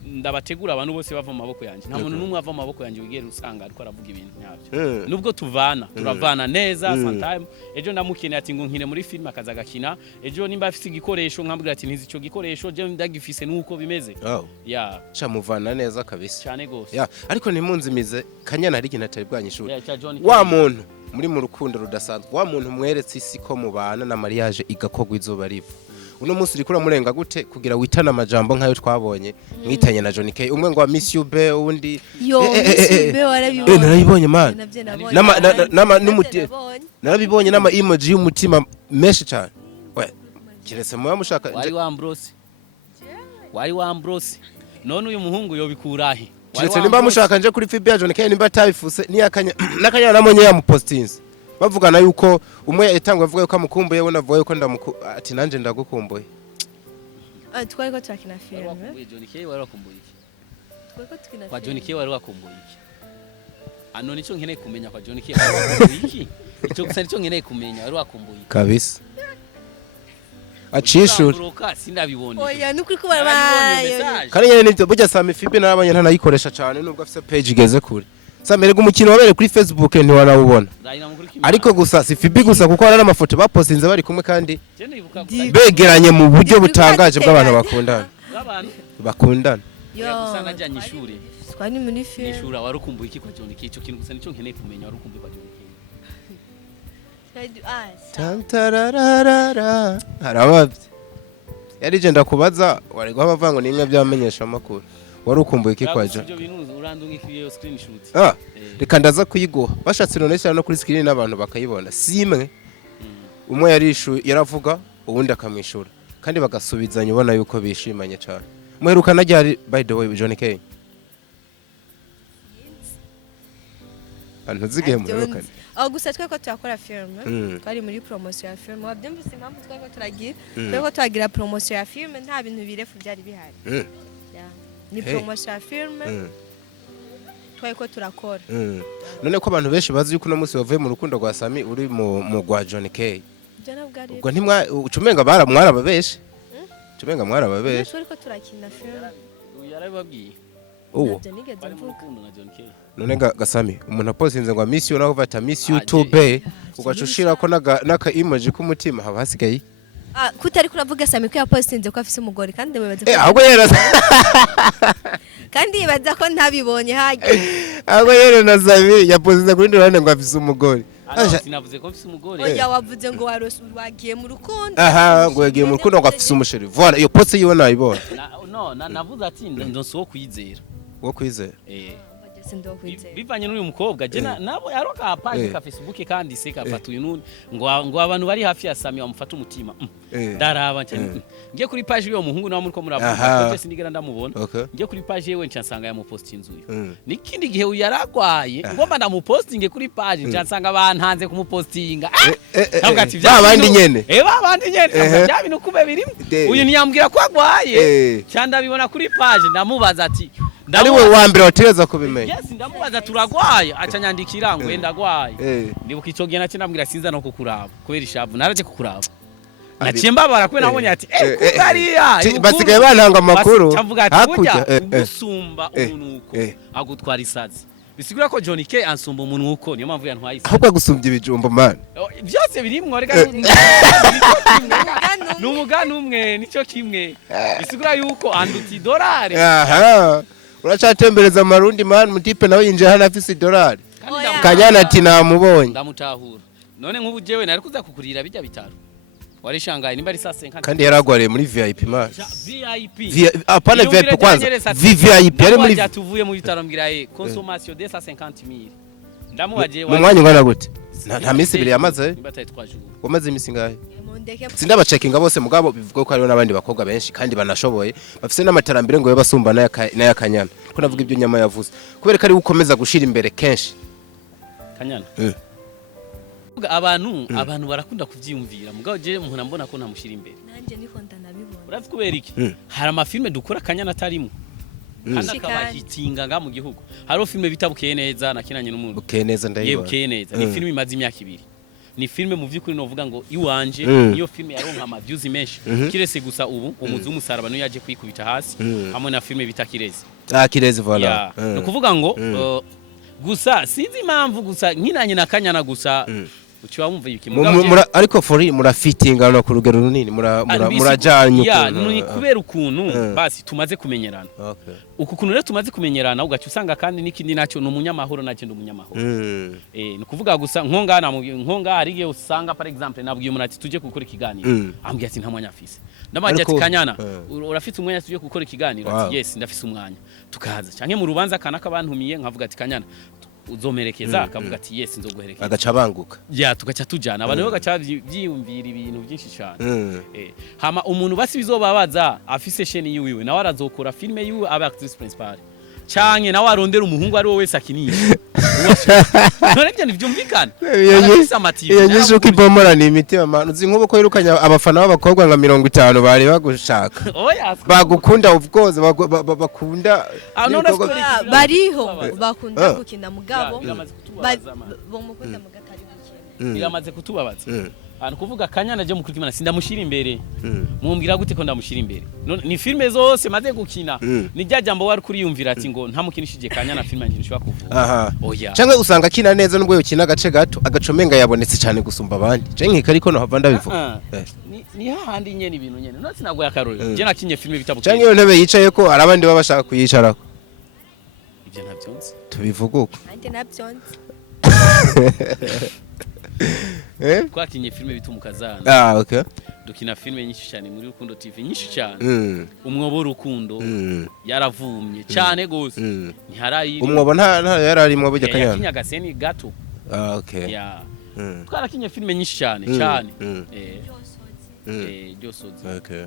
ndabategura abantu bose bava mu maboko yanje nta muntu numwe ava mu maboko yanje wigera usanga ariko aravuga ibintu nyabyo nubwo turavana neza sometime ejo ndamukeneye ati ngo nkine muri film akaza gakina ejo nimba afite igikoresho nkambwira ati ntizi ico gikoresho je ndagifise nuko bimeze cha muvana neza kabisa cyane gose ariko ntimunzimize Kanyana ari kintu atari bwanyishuri wa muntu muri mu rukundo rudasanzwe wa muntu mweretse isi ko mubana na mariage igakogwa izuba riva uno munsi rikura murenga gute kugira witana amajambo nkayo twabonye mwitanye na Johnny K umwe ngo Miss You Be undi Miss You Be warabibonye narabibonye man narabibonye nama emoji y'umutima menshi cyane we kiretse mu yamushaka wari wa Ambrose none uyu muhungu yobikurahe kiretse nimba mushaka nje kuri FB ya Johnny K nimba tabifuse ni nakanya namonye ya mupostinze bavugana yuko umwe yatangwa avuga yuko amukumbuye we navuga yuko ati nanje ndagukumbuye twari ko twakina film Johnny K wari wakumbuye iki twari ko tukina kwa Johnny K wari wakumbuye iki nico nkeneye kumenya kwa Johnny K wari wakumbuye iki ico gusa nico nkeneye kumenya wari wakumbuye kabisa acishura sindabibone oya nukuri ko barabaye kare nyene nibyo burya Sammy FB narabanye ntanayikoresha cyane nubwo afite page igeze kure Samerega umukino wabereye kuri Facebook ntiwanawubona ariko gusa si Fibi gusa kuko hari n'amafoto bapostinze bari kumwe kandi begeranye mu buryo butangaje bw'abantu bakundana gusa najyanye ishuri twani muri film ishuri warukumbuye iki kwa John K cyo kintu gusa nicyo nkeneye kumenya warukumbuye kwa John K tantararara harabavye yarije ndakubaza waregwa abavango nimwe byamenyesha amakuru warukumbuye iki kwa John ibyo bintu urandungikiye screenshot reka ndaza kuyiguha bashatse none cyane no kuri screen n'abantu bakayibona simwe umwe yaravuga ubundi akamwishura kandi bagasubizanya ubona yuko bishimanye cyane muherukana ryari by the way John K antuzigiye muherukana gusa tweko turakora film twari muri promotion ya film wabyumvise impamvu tweko turagira promotion ya film nta bintu birefu byari bihari ni promotion ya film tweko turakora none ko abantu benshi bazi yuko no munsi wavuye mu rukundo rwa Sammy uri mu gwa John K ubwo ntimwa ucumenga mwarababeshe ucumenga mwarababeshe ariko turakina film yarababwiye uwo bari mu rukundo na John K none Sammy umuntu aposinze ngo miss you naho vata miss you to be ugacushira ko naka emoji k'umutima haba hasigaye kutari kuravuga Sammy ko yapostinze ko afise umugore kandi webaza ahubwo yera kandi yibaza ko ntabibonye haje ahubwo yera na Sammy yapostinze kuri ndorane ngo afise umugore sinavuze ko afise umugore oya wavuze ngo wagiye mu rukundo ngo yagiye mu rukundo ngo afise umusheri voilà iyo poste yiwe nayibona navuze ati ndonso wo kwizera wo kwizera bivanye n'uyu mukobwa je nabo yaroka page ka Facebook kandi se kafatuye none ngo abantu bari hafi ya Sammy bamufata umutima daraba cyane ngiye kuri page yo muhungu nawe muriko muravuga cyose ndigera ndamubona ngiye kuri page yewe nsanga ya mupost inzuyo nikindi gihe uyaragwaye ngomba ndamupostinge kuri page nsanga abantanze kumupostinga ntabwo ati babandi nyene babandi nyene bya bintu kube birimo uyu niyambwira ko agwaye cyanda bibona kuri page ndamubaza ati ari we wa mbere watereza kubimenya yes ndamubaza turagwaye acanyandikira ngo ndagwaye ndibuka ico gihe nace nambwira sinza no kukuraba kubera ishavu naraje kukuraba nacemba barakwe nabonye ati kugariya basigaye bananga amakuru hakurya gusumba umunuko agutwara isazi bisigura ko John K ansumba umunuko niyo mpamvu yantwaye isazi ahubwo gusumbya ibijumbo man byose birimwo rega n'umugani umwe nico kimwe bisigura yuko anduti dolari uracatembereza amarundi man mutipe nawe yinjiye hano afise $. Kanyana ati namubonye ndamutahura none nk'ubu jewe nari kuza kukurira bijya bitaro wari shangaye nimba ari sase nkandi kandi yaragwariye muri VIP man VIP apana VIP kwanza VIP yari muri tuvuye mu bitaro mbwiraye consommation de 150,000 ndamubaje mu mwanya ungana gute nta minsi ibiri yamaze nimba tayi 3 jours wamaze imisi ngahe sinda checkinga bose mugabo bivuga ko hariho nabandi bakobwa benshi kandi banashoboye bafise n'amatarambere ngo yabasumba na Kanyana ko navuga ibyo nyama yavuze kubera ko ari ukomeza gushira imbere kenshi Kanyana abantu barakunda kuvyiyumvira mugabo je umuntu mbona ko ntamushira imbere nanje niko ndanabibona urazi kubera iki hari amafilme dukora Kanyana atarimo kandi akabahitinga nga mu gihugu hariho filme bitabukeye neza nakinanye n'umuntu bukeye neza ndayibona bukeye neza ni filme imaze imyaka 2 ni filme mu vyukuri novuga ngo iwanje niyo filme yaronka ama views menshi kirese gusa ubu umuzi w'umusaraba no yaje kwikubita hasi hamwe na filme bita Kirezi Kirezi voilà no kuvuga ngo gusa sinzi impamvu gusa nkinanye na Kanyana gusa uciwa wumva iki ariko for murafitinga no ku rugero runini murajanye ukuntu ni kubera ukuntu basi tumaze kumenyerana uku kuntu rero tumaze kumenyerana ugaca usanga kandi n'ikindi nacyo n'umunyamahoro nacyo ndumunyamahoro ni kuvuga gusa nkonga hari igihe usanga par exemple nabwiye umuntu ati tuje gukora ikiganiro ambwiye ati nta mwanya afise ndamaje ati Kanyana urafite umwanya tuje gukora ikiganiro ati yes ndafise umwanya tukaza canke mu rubanza kana kabantumiye nkavuga ati Kanyana uzomerekeza akavuga ati yes nzoguherekeza agaca banguka tugaca tujana abantu bagaca byiyumvira ibintu byinshi cyane hama umuntu basi bizobabaza afise sheni yiwe nawe arazokora filme yiwe aba actrice principal canke nawe arondera umuhungu ari wowe wese akinisha none byo ntivyumvikana arafise amatiyo yagize uko ibomora ni imitima manu uzi nk'uko yirukanya abafana b'abakobwa nka 50 bari bagushaka bagukunda of course bakunda bariho bakunda gukina mugabo bomukunda mugatari gukina biramaze kutubabaza Ano kuvuga Kanyana je mukurikimana sindamushira imbere mumbwira gute ko ndamushira imbere ni filme zose maze gukina ni jambo wari kuriyumvira ati ngo ntamukinishije Kanyana filme njye nshobora kuvuga oya cyangwa usanga kina neza nubwo yukina agace gato agacomenga yabonetse cyane gusumba abandi je nkika ariko no hava ndabivuga ni hahandi nyene ibintu nyene no sinagoya akarorero je nakinye filme bitabuke cyangwa iyo ntebe yicaye ko arabandi baba bashaka kuyicarako ibyo ntabyonze tubivuga uko ande nabyonze twakinye filme bita umukazana okay dukina filme nyinshi cyane muri Rukundo TV nyinshi cyane umwobo rukundo yaravumye cyane gose ntiharayiri umwobo nta yararimo burya Kanyana yakinya gaseni gato okay ya twarakinye filme nyinshi cyane cyane byosoze okay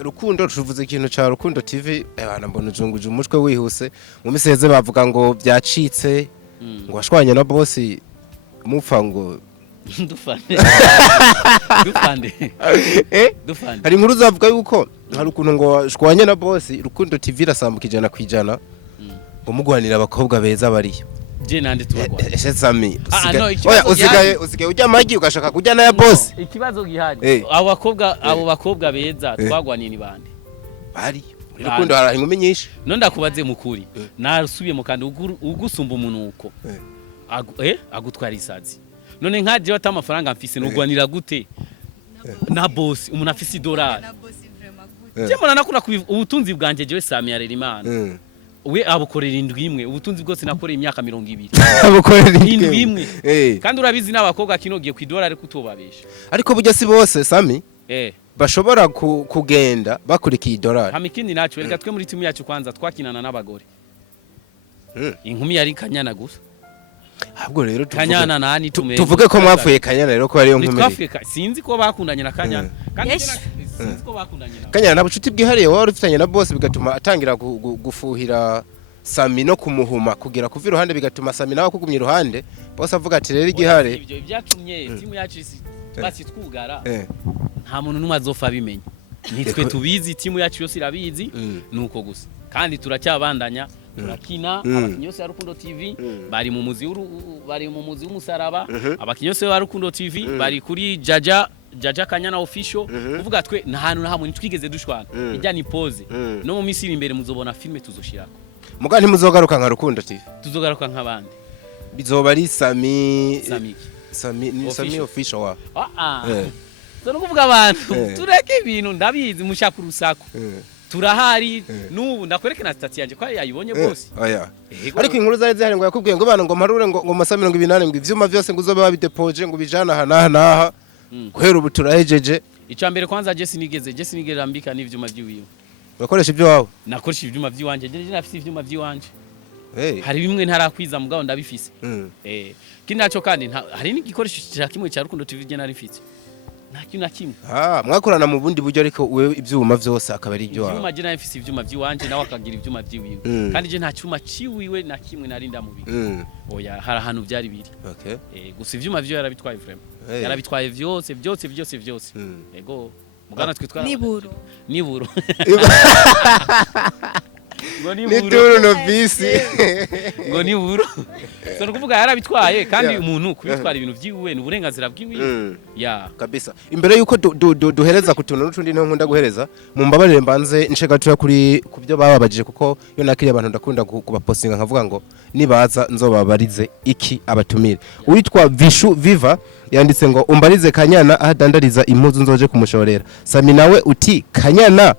Rukundo tuvuze ikintu ca Rukundo TV abana mbona ujunguje umutwe wihuse mu miseze bavuga ngo byacitse ngo washwanye na boss mupfa ngo dufande hari inkuru zavuga yuko hari ukuntu ngo washwanye na boss Rukundo TV rasambukijana kwijana ngo mugwanira abakobwa beza bariyo je nande tubagwa Sammy usigaye ujya magi ugashaka kujya na ya boss ikibazo gihari abo bakobwa beza twagwaniye ni bande bari Rukundo hari inkumi nyinshi no ndakubaze mukuri nasubiye mu kandi ugusumba umunuko agutwara isazi none nkaje wata amafaranga mfise nugwanira gute na boss umuntu afise $1 je mbona nakura ubutunzi bwanje jewe Sammy yarera Imana we abukorera indwi imwe ubutunzi bwose nakoreye imyaka 200 abukorera indwi imwe kandi urabizi n'abakobwa kinogiye ku $1 kutobabesha ariko burya si bose Sammy bashobora kugenda bakurikiye $1 hamikindi nacu reka twe muri timu yacu kwanza twakinana n'abagore inkumi yari Kanyana gusa ahubwo rero Kanyana nani tuvuge ko mwapfuye Kanyana rero ko ari yo nkumi sinzi ko bakundanye na Kanyana kandi sinzi ko bakundanye na Kanyana nta bucuti bwihariye wari ufitanye na boss bigatuma atangira gufuhira Sammy no kumuhuma kugira kuva iruhande bigatuma Sammy nawe kugumya iruhande boss avuga ati rero igihare ibyo byatumye timu yacu basi twugara nta muntu numwe azofa bimenya nitwe tubizi timu yacu yose irabizi nuko gusa kandi turacyabandanya turakina abakinyi bose ba Rukundo TV bari mu muzi w'umusaraba abakinyi bose ba Rukundo TV bari kuri Jaja Kanyana official uvuga twe nta hantu na hamwe nitwigeze dushwana ijya ni pause no mu misiri imbere muzobona filme tuzoshirako muga ntimuzogaruka nka Rukundo TV tuzogaruka nk'abandi bizoba ari Sammy official wa so nukuvuga abantu tureke ibintu ndabizi mushaka urusaku turahari nubu ndakwereke na stati yanje ko yayibonye bose ariko inkuru zari zihari ngo yakubwiye ngo bana ngo marure ngo masa 28 ngo ivyuma byose ngo uzobe babidepoje ngo bijana hanaha kwera ubu turahejeje icambere kwanza Jesse nigeze ambika n'ivyuma by'iwiwe bakoresha ibyo wawe nakoresha ivyuma by'iwanje je nafise ivyuma by'iwanje hari bimwe ntarakwiza mugabo ndabifise kinacho kandi hari n'igikoresho cya kimwe cya Rukundo TV je narifise na kimwe mwakorana mu bundi buryo ariko wewe ibyuma byose akaba ari ibyo wawe ibyuma je nafise ivyuma by'iwanje nawe akagira ivyuma by'iwiwe kandi je nta cyuma ciwiwe na kimwe narinda mu bigo oya hari ahantu byari biri gusa ivyuma byo yarabitwaye vraiment yarabitwaye byose yego mugana twitwara niburo nituru no bisi ngo niburo so nukuvuga yarabitwaye kandi umuntu kubitwara ibintu byiwe n'uburenganzira bwiwe kabisa imbere yuko duhereza kutuntu n'utundi nto nkunda guhereza mu mbabarire mbanze nshegatura kuri kubyo bababajije kuko yo nakiriye abantu ndakunda kubapostinga nkavuga ngo nibaza nzobabarize iki abatumire witwa Vishu Viva yanditse ngo umbarize Kanyana ahadandariza impuzu nzoje kumushorera Sammy nawe uti Kanyana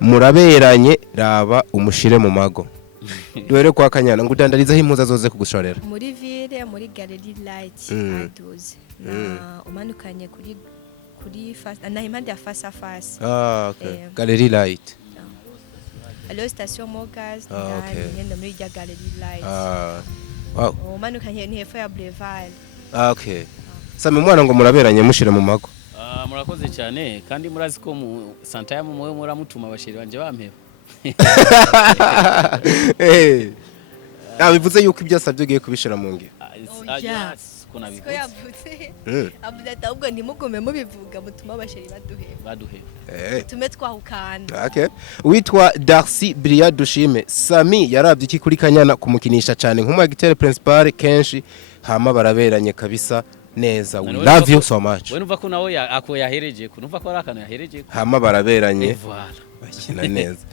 muraberanye raba umushire mu mago duhere kwa Kanyana ngo udandariza impuzu azoze kugushorera muri ville muri Gallery Light aduze umanukanye kuri face na impande ya face à face Gallery Light allo station Mogas ngenda muri Gallery Light wow umanukanye ni hepfo ya Boulevard Sammy mwana ngo muraberanye mushire mu mago murakoze cyane kandi murazi ko mu santa ya mumwe muramutuma abashiri banje bampeba bivuze yuko ibyo asabye ugiye kubishira mu ngiro ko nabikoze avuze ahubwo ntimugume mubivuga mutuma abashiri baduheba tume twahukana witwa Darcy Bria Dushime Sammy yarabye iki kuri Kanyana kumukinisha cyane nk'umugitere principal kenshi hama baraberanye kabisa neza we love you so much we numva ko nawe ako yahereje ko numva ko ari akantu yahereje hama baraberanye bakina neza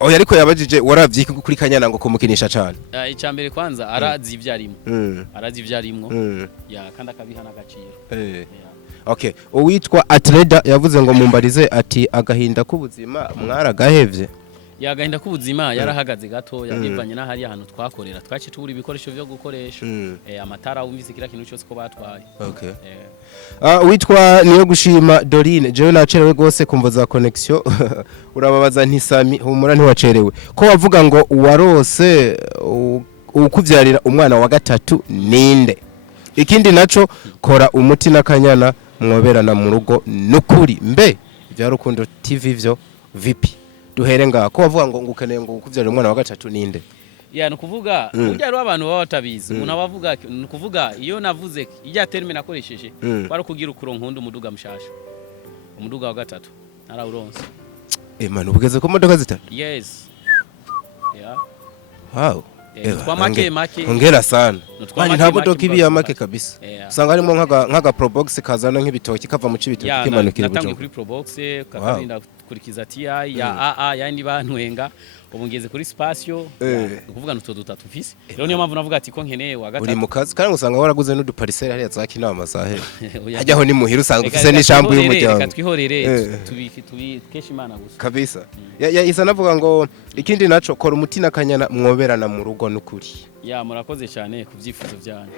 oya ariko yabajije waravye kuri Kanyana ngo kumukinisha cyane icambere kwanza arazi ivyarimo arazi ivyarimo ya kandi akabihana agaciro okay uwitwa Atleda yavuze ngo mumbarize ati agahinda k'ubuzima mwaragahevye yagahinda k'ubuzima yarahagaze gato yagivanye na hari ahantu twakorera twaci tubura ibikoresho byo gukoresha amatara wumvise kira kintu cyose ko batwaye okay witwa niyo gushima Dorine jewe nacerewe gose kumva za connection urababaza nti Sammy humura ntiwacerewe ko wavuga ngo warose ukuvyarira umwana wa gatatu ninde ikindi naco kora umuti na Kanyana mwoberana mu rugo nukuri mbe bya Rukundo TV vyo vipi duhere nga ko wavuga ngo ngukeneye ngo kuvyarira umwana wa gatatu ninde ya nukuvuga burya rero abantu baba batabizi umuntu abavuga nukuvuga iyo navuze ijya terme nakoresheje bari kugira ukuronka umuduga mushasha umuduga wa gatatu narawuronse man ubugeze ko modoka zitatu yes yeah wow kwa make ongera sana bani nta modoka ibi ya make kabisa usanga harimo nkaga probox kazana nk'ibitoki kava mu cibitoki kimanukira bujo kuri probox kakarinda kurikiza TI ya AA yandi bantwenga ubungeze kuri spatio ukuvuga nuto dutatu mfise rero niyo mpamvu navuga ati ko nkeneye wa gatatu uri mu kazi kandi usanga waraguze n'udu parcelle hariya za kinama sahe hajyaho ni muhira usanga ufise n'ishambu y'umuryango twihorere tubi keshimana gusa kabisa ya isa navuga ngo ikindi naco kora umuti na Kanyana mwoberana mu rugo n'ukuri ya murakoze cyane kuvyifuzo byanyu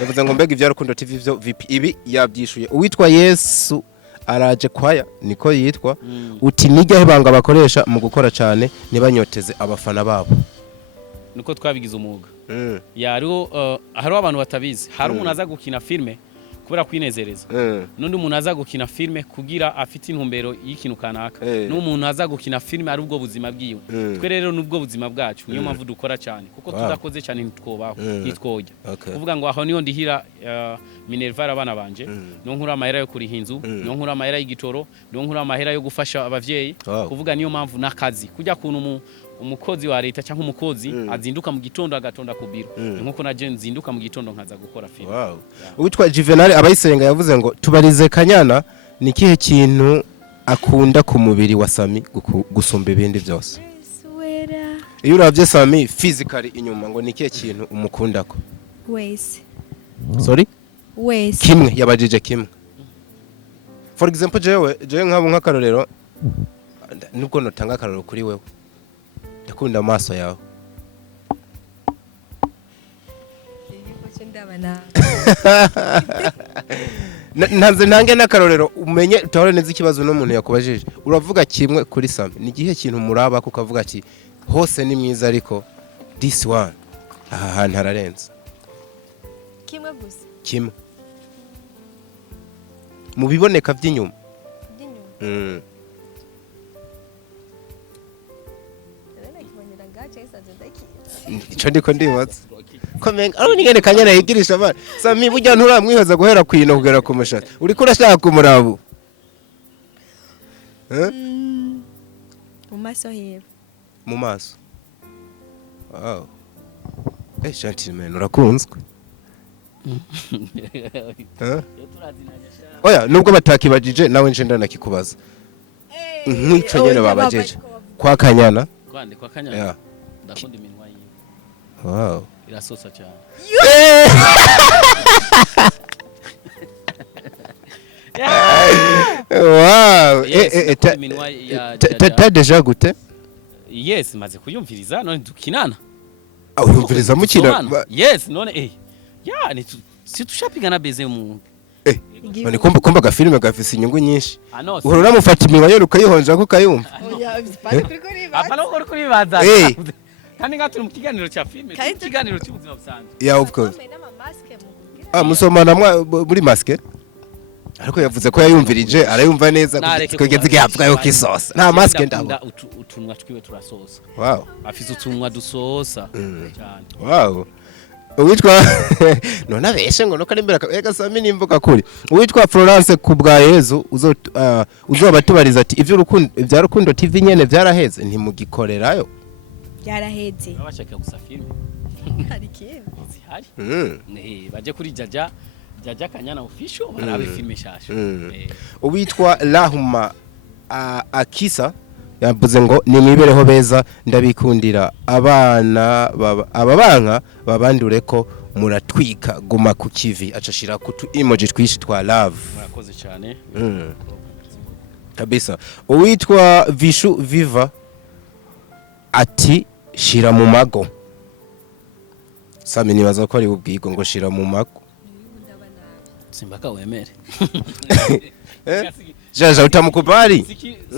yavuze ngo mbega ivya Rukundo TV vyo VP ibi yabyishuye uwitwa Yesu araje kwaya niko yitwa uti nijya hebanga bakoresha mu gukora cyane nibanyoteze abafana babo nuko twabigize umuga yariho hariho abantu batabizi hari umuntu aza gukina filme kubera kwinezereza nundi umuntu aza gukina filme kugira afite intumbero y'ikintu kanaka n'umuntu aza gukina filme ari ubwo buzima bwiwe twe rero nubwo buzima bwacu niyo mpamvu dukora cyane kuko tudakoze cyane ntitwobaho nitwoja kuvuga ngo aho niyo ndihira Minerva abana banje no nkura amahera yo kuri hinzu no nkura amahera y'igitoro no nkura amahera yo gufasha abavyeyi kuvuga niyo mpamvu nakazi kujya kuntu umukozi wa leta cyangwa umukozi azinduka mu gitondo agatonda ku biro nkuko naje nzinduka mu gitondo nkaza gukora film uwitwa Juvenal abayisenga yavuze ngo tubarize Kanyana ni kihe kintu akunda ku mubiri wa Sammy gusumba ibindi byose iyo uravye Sammy physically inyuma ngo ni kihe kintu umukundako wese sorry wese kimwe yabajije kimwe for example jewe nkabo nk'akarorero nubwo notanga akarorero kuri wewe ndakunda amaso yawe ntanze ntange n'akarorero umenye utahore neza ikibazo n'umuntu yakubajije uravuga kimwe kuri Sammy ni gihe kintu muraba kukavuga ati hose ni mwiza ariko this one aha hantu hararenze kimwe gusa kimwe mu biboneka by'inyuma ico ndiko ndibaza komenga ari nigene Kanyana yigirisha abana Sammy burya nturamwihoza guhera kwino kugera ku mushatsi uriko urashaka kumurabu mu maso hebe mu maso wow gentleman urakunzwe oya nubwo batakibajije nawe nje ndanakikubaza nk'ico nyene babajeje kwa Kanyana kwande kwa Kanyana ndakunda iminwa yiwe wow irasosa cyane wow deja gute yes maze kuyumviriza none dukinana uyumviriza mukina yes none ya ni si tushapigana beze mu none kumba gafilme gafise inyungu nyinshi uhora mufata imiwa yo ukayihonja ko kayumva apana uko kuri baza kandi ngaturi mu kiganiro cya filme kiganiro cy'ubuzima busanzwe yeah of course musomana muri maske ariko yavuze ko yayumvirije arayumva neza kugeza igihe avuga yo kisosa nta maske ndabo utunwa twiwe turasosa wow afise utunwa dusosa cyane wow uwitwa none abeshe ngo nuko arimbera ega Sammy nimvuga kuri uwitwa Florence kubwa Yezu uzobatubariza ati ivyo bya Rukundo TV nyene byaraheze ntimugikorerayo byaraheze abashaka gusa filme hari kintu zihari baje kuri jaja Jaja Kanyana official barabe filme shasha. Uwitwa Rahuma Akisa yavuze ngo ni mibereho beza ndabikundira abana ababanka babandure ko muratwika guma ku kivi acashira kutu emoji twishi twa love. Murakoze cyane. Kabisa. Uwitwa Vishu Viva ati shira mu mago. Sammy nibaza ko ari ubwigo ngo shira mu mago. Simbaka wemere. Jaja utamukubali?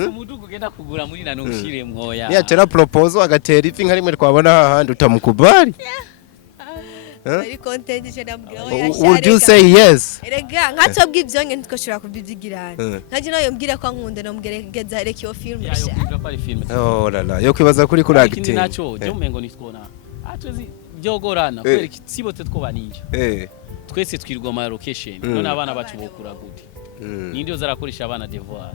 Umudugu genda kugura muri nano ushire mwoya. Ya tera proposal agatera ifi nka rimwe twabona hahandi utamukubali? Ari content je ndambwira oya share. Would you say yes? Erega nkatsobwa ivyo nge ntikoshobora kubivyigirana. Nkaje nayo mbwira ko nkunda no mbwira reka iyo film sha. Yayo kwa film. Oh la la. Yo kwibaza kuri acting. Ikindi naco je umengo nitwona. Atwezi byogorana kwera sibote twobaninja. Twese twirwa ma location. None abana bacu bokura gute? Ninde uzarakoresha abana devoir.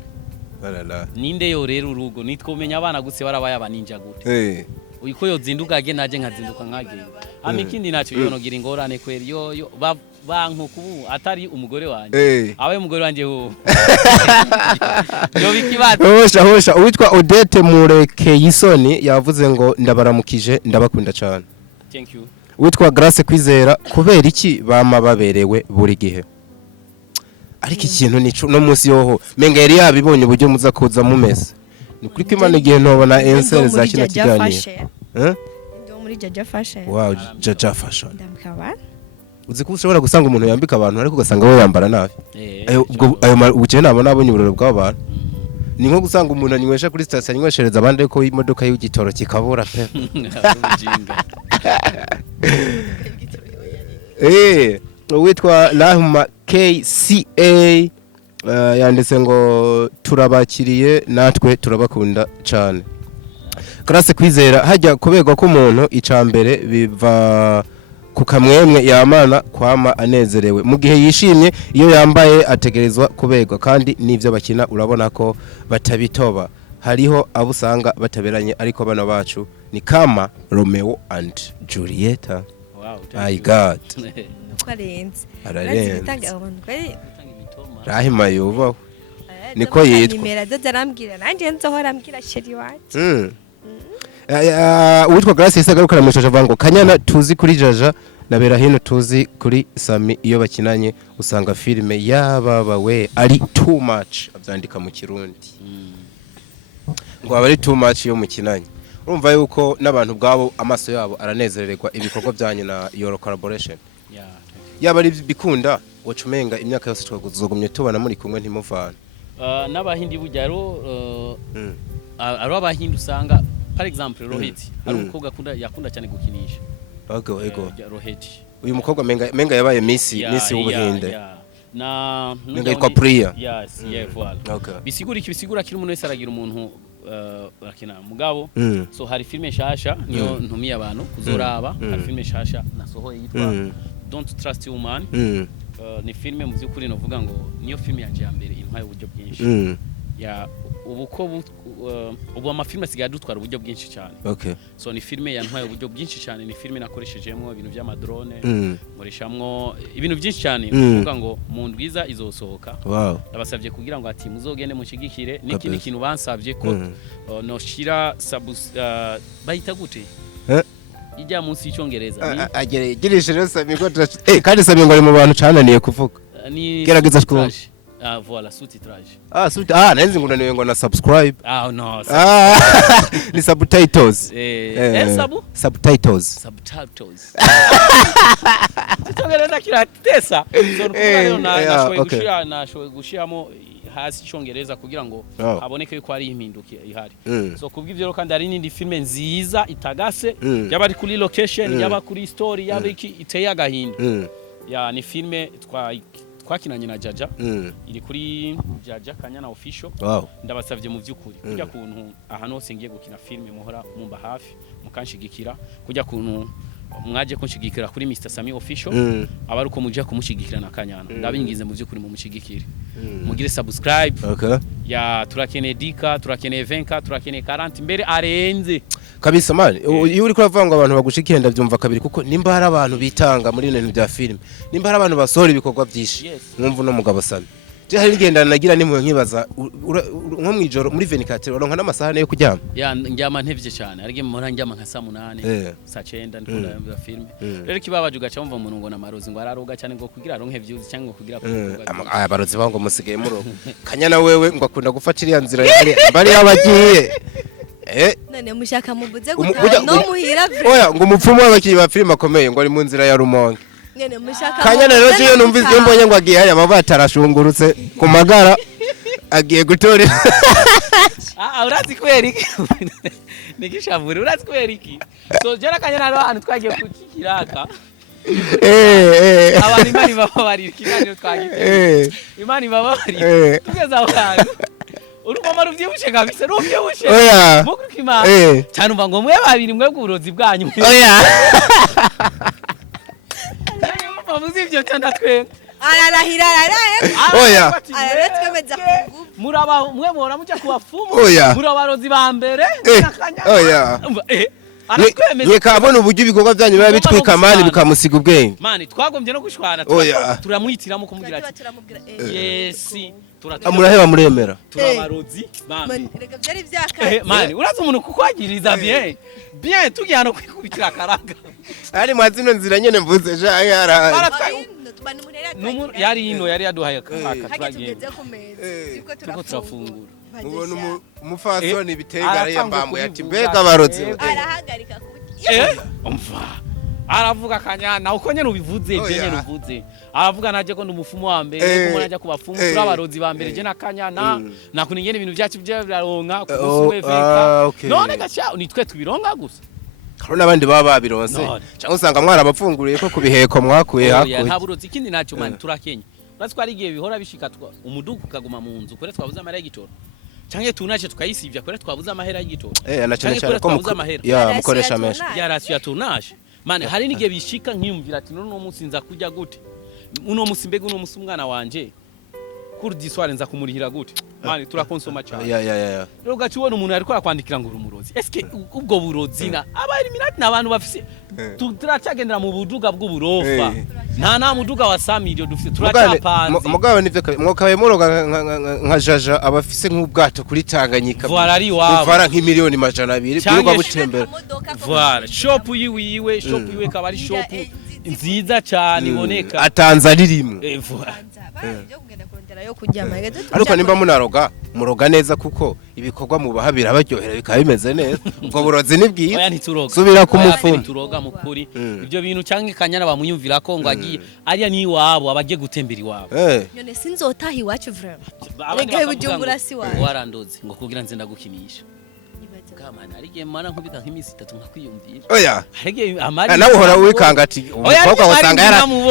Balala. Ninde yo rero urugo nitwomenya abana gutse barabaye abaninja gute. Uyiko yo zinduka ge naje nkazinduka nkage. Amikindi naco yonogira ingorane kweri yo bankuku atari umugore wanje. Abaye umugore wanje ho. Yo bikibata. Hosha uwitwa Odette Mureke Yisoni yavuze ngo ndabaramukije ndabakunda cyane. Thank you. Uwitwa Grace Kwizera kubera iki bama baberewe buri gihe. Ariko ikintu nico no munsi yoho menga yari yabibonye uburyo muza kuza mumese. Nukuri ko Imana igihe ntobona ensel za kino kiganiro. Ndo muri Jaja fashion. Wow, Jaja fashion. Ndamukaba. Uzi ko ushobora gusanga umuntu yambika abantu ariko ugasanga we yambara nabi. Ayo ubukene nabona abonye uburoro bw'abantu. Ni nko gusanga umuntu anywesha kuri station anyweshereza abandi ariko imodoka y'igitoro kikabura pe. Uwitwa Rahuma KCA yanditse ngo turabakiriye natwe turabakunda cyane. Grace Kwizera hajya kubegwa ko umuntu icambere biva ku kamwemwe yamana kwama anezerewe mu gihe yishimye iyo yambaye ategerezwa kubegwa kandi nivyo bakina urabona ko batabitoba. Hariho abusanga bataberanye ariko bana bacu ni kama Romeo and Julieta. Wow, my God. Kwarenze. Ararenze. Rahima yubaho. Niko yitwa. Nimera dozarambwira nanje nzohora ambwira sheri wacu. Uwitwa Grace isagarukana mu shasha vango Kanyana tuzi kuri Jaja nabera hino tuzi kuri Sammy iyo bakinanye usanga filme yababawe ari too much avyandika mu Kirundi. Ngo abari too much yo mukinanye. Urumva yuko nabantu bwabo amaso yabo aranezererwa ibikorwa byanyu na your collaboration. Yaba ari bikunda wacumenga imyaka yose twaguzogumye tubana muri kumwe ntimuvana. N'abahindi bujyaro aro abahindi usanga par exemple Roheti ari umukobwa yakunda cyane gukinisha. Ego. Roheti. Uyu mukobwa menga yabaye Messi w'ubuhinde. Na menga yitwa Priya. Yes, voilà. Okay. Bisigura kiri umuntu wese aragira umuntu akina mugabo. So hari filme shasha niyo ntumiye abantu kuzoraba hari filme shasha nasohoye yitwa Don't Trust Woman. Ni filme mu byukuri novuga ngo niyo filme yanje ya mbere intwaye uburyo bwinshi. Ya ubu amafilme asigaye dutwara uburyo bwinshi cyane. Okay. So ni filme yantwaye uburyo bwinshi cyane ni filme nakoreshejemo ibintu by'amadrone nkoreshamwo ibintu byinshi cyane uvuga ngo mu ndwiza izosohoka. Wow. Nabasavye kugira ngo ati muzogende mushigikire n'ikindi kintu bansavye ko no shira bahita gute ijya munsi y'icyongereza ageregereje Sammy ko kandi Sammy ngo ari mu bantu cananiye kuvuga ni gerageza twumva. Voilà sous-titrage. Nanzi ngunaniwe ngo na subscribe. No. Ni subtitles. Subtitles. Tutongereza kila tesa. So nashoboye gushiramo hasi icyongereza kugira ngo aboneke ko ari impinduka ihari. So kubw'ivyo kandi ari n'indi filme nziza itagase yaba ari kuri location yaba kuri story yaba iki iteye agahinda. Ni filme twakinanye na Jaja iri kuri Jaja Kanyana official. Ndabasavye mu byukuri kujya kuntu ahantu hose ngiye gukina filme muhora mumba hafi mukanshigikira kujya kuntu mwaje kunshigikira kuri Mr Sammy official abaruko muje kumushigikira na Kanyana ndabingize mu byukuri mu mushigikire mugire subscribe ya turakeneye dika turakeneye 20 turakeneye 40 mbere arenze kabisa mani iyo uri kuravuga ngo abantu bagushikire ndavyumva kabiri kuko nimba hari abantu bitanga muri ibintu bya film nimba hari abantu basohora ibikorwa byinshi mwumva no mugabo Sammy je hari ngendana nagira nimwe nkibaza nko mwijoro muri 24 uronka n'amasaha yo kuryama ya njyama ntevye cyane arige mpora njyama nka saa 8 saa 9 ndikunda yambira film rero kibabaje ugaca mva umuntu ngo namarozi ngo araruga cyane ngo kugira aronke views cyangwa kugira abarozi bango musigaye muronka Kanyana wewe ngo akunda gufatira ya nzira bari yabagiye none mushaka mubuze gutaha no muhira oya ngo umupfumu w'abakiyi ba film akomeye ngo ari mu nzira ya Rumonge nyene mushaka Kanyana rero cyo numvise iyo mbonye ngo agiye haya amabata arashungurutse ku magara agiye gutorera urazi kweri nikishavuri urazi kweri ki so jera Kanyana rero ahantu twagiye kukiraka abari mani babarira kiganiro twagiye imani babarira tugeza ahantu urumva ruvyibushe kabisa ruvyibushe mukukima cyane umva ngo mwe babiri mwe bw'uburozi bwanyu Muzi ivyo cyanda twe ararahira oya araretwemeza kugubu muraba mwe mora mujya kubafumu murabarozi ba mbere oya Yekabona uburyo ibikorwa byanyu biba bitwika mani bikamusiga ubwenge mani twagombye no gushwana turamwitiramo kumugira ati yesi amuraheba muremera turabarozi mami reka byari byakaye mani uraza umuntu kukwagiriza bien tugihano kwikubitira karanga ari mwazino nzira nyene mvuze ja yara yari ino yari yaduhaye akaturagiye tuko turafungura ubona umufasoni bitengara yambambo yati mbega barozi arahagarika umva aravuga Kanyana uko nyene ubivuze je nyene uvuze aravuga naje ko ndumufumu wa mbere ko naje kubafumu turabarozi ba mbere je na Kanyana nakuningene ibintu byacu byaronka kubusuwe veka none gacha nitwe tubironga gusa Karona abandi baba babironse cyangwa usanga mwara abapfunguriye ko kubiheko mwakuye hakuye nta burozi ikindi naco mani turakenya baziko ari gihe bihora bishika umudugu kaguma mu nzu kore twabuza amahera y'igitoro canke tunaje tukayisivya kore twabuza amahera y'igitoro anacane cyane ko ya mukoresha menshi ya ratio ya tournage mane hari nige bishika nkiyumvira ati none umunsi nza kujya gute uno musi mbega uno musi umwana wanje kuri disware nza kumurihira gute mane turakonsoma cyane ya rero gaci wona umuntu ariko akwandikira ngo urumurozi eske ubwo burozi na abari minati nabantu bafise turacagendera mu buduga bw'uburofa nta muduga wa Sammy ivyo dufite turacapanze mugabo nivyo mwokaye muroga nka jaja abafise nk'ubwato kuri Tanganyika ari wabo uvara nk'imiliyoni 200 biruka butembera voilà shop yiwe kaba ari shop nziza cyane iboneka atanza ririmo yo kujyama ariko nimba muroga neza kuko ibikorwa mu bahabira baryohera bikaba bimeze neza ubwo burozi ni bwiza oya ntituroga subira ku mufumu turoga mukuri ibyo bintu canke Kanyana bamuyumvira ko ngo agiye ariya ni wabo abagiye gutembera iwabo none sinzotaha iwacu vraiment rega Bujumbura si wawe warandoze ngo kugira nze ndagukinisha kama narige mana nkubita nk'imisi 3 nkakwiyumvira oya harige amari nawe uhora wikanga ati umukobwa wasanga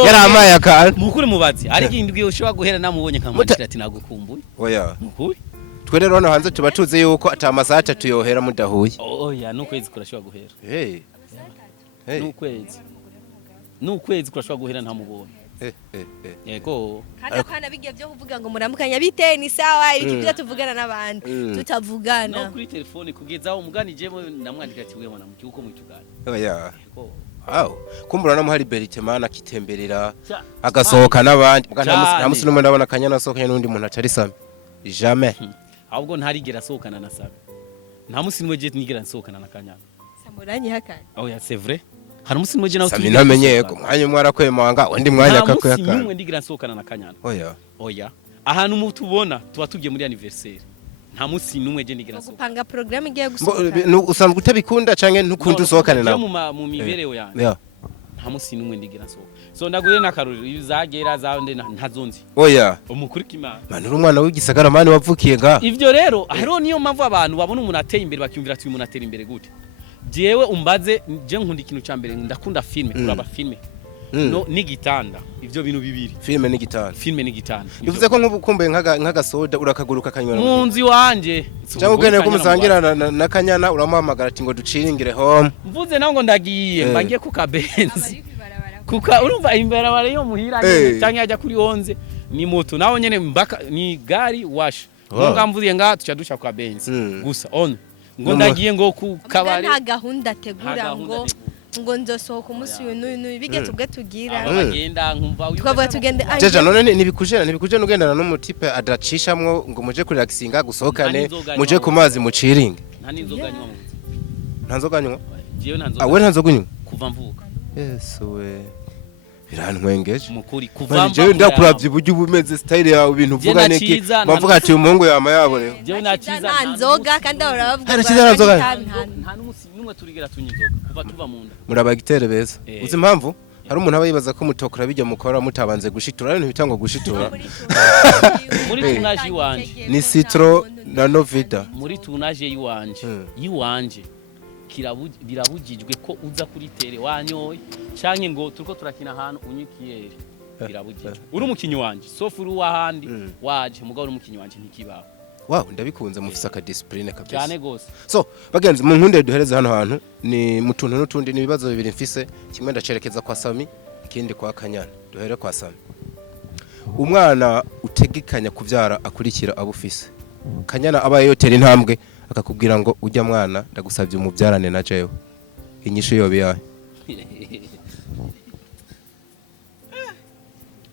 yaramaye akana mukuri mubazi arige indwi ushobora guhera namubonye nkamwandikira ati nagukumbuye oya mukuri twe rero hano hanze tuba tuzi yuko atamasaha 3 yohera mudahuye oya nukwezi kurashobora guhera nukwezi kurashobora guhera ntamubonye yego kana bigiye byo kuvuga ngo muramukanya bite ni sawa ibiki byo tuvugana n'abandi tutavugana no kuri telefone kugeza aho umuganije namwandika ati wewe mwana mukiuko mwitugana oya kumbura namuhari Beritemana kitemberera agasohoka n'abandi nta musi numwe ndabona Kanyana asohokanye n'undi muntu atari Sammy jamais ahubwo ntarigera asohokana na Sammy nta musi numwe je nigera nsohokana na Kanyana Samuranyi hakana oya c'est vrai hari umusi mwe nawe Sammy namenye ko mwanya mwarakwemanga undi mwanya akakweka nta musi numwe ndigira nsohokana na Kanyana oya ahantu mutubona tuba tugiye muri anniversaire nta musi numwe je ndigira nsohokana gupanga program igiye gusohoka usanzwe utabikunda canke ntukundi usohokane nawe mu mibereho yanjye nta musi numwe ndigira nsohoka so ndagure nakaruriro izagera zawe ntazonzi oya umukuri kimana mani urumwana w'igisagara mani wavukiye nga ivyo rero hariho niyo mpamvu abantu babona umuntu ateye imbere bakyumvira ati uyu muntu atera imbere gute jewe umbaze je nkunda ikintu ca mbere ndakunda filme kuraba filme no n'igitanda ivyo bintu bibiri filme n'igitanda bivuze ko nk'ubukumbuye nk'agasoda urakaguruka kanywa munzi wanje cyangwa ukeneye ko musangira na Kanyana uramuhamagara ati ngo duciringire home mvuze naho ngo ndagiye mbangiye ku kabenzi kuka urumva imbarabara yo muhiranye cyangwa ajya kuri 11 ni moto naho nyene mbaka ni gari wash ngamvuye nga tuca kwa benzi gusa on ngo ndagiye ngo ku kabare nta gahunda tegura ngo nzosohoka umunsi uyu bige tubwe tugira bagenda nkumva twavuga tugende jeje none nibikujena ugendana n'umutipe adacishamwo ngo muje kuri relaxinga gusohokane muje ku mazi muciringe nta n'inzoga nywa nta nzoga nywa jewe nta nzoga awe nta nzoga nywa kuva mvuka yesuwe birantwengeje mukuri kuva jewe ndakuravye buryo ubumeze style yawe ibintu uvuga niki bavuga ati umuhungu yama yabo rero jewe naciza nta nzoga kandi urabavuga nta n'umusi numwe turigera tunya inzoga kuva tuva mu nda murabagitere beza uzi impamvu hari umuntu aba yibaza ko mutokora bijya mukora mutabanze gushitura ibintu bitangwa gushitura muri tunaje iwanje ni citro na novida muri tunaje yiwanje birabujijwe ko uza kuri tere wanyoye canke ngo turiko turakina ahantu unyikiyeri birabujijwe uri umukinyi wanje sofu uri wahandi waje mugabo uri umukinyi wanje ntikibaho wow ndabikunze mufisa ka discipline kabisa cyane gose so bagenzi mu nkunde duhereze hano hantu ni mutuntu n'utundi ni bibazo bibiri mfise kimwe ndacerekeza kwa Sammy ikindi kwa Kanyana duhere kwa Sammy umwana utegekanya kuvyara akurikira abufise Kanyana abaye yotera intambwe akakubwira ngo ujya mwana ndagusabye umubyarane na jewe inyishu yobe yahe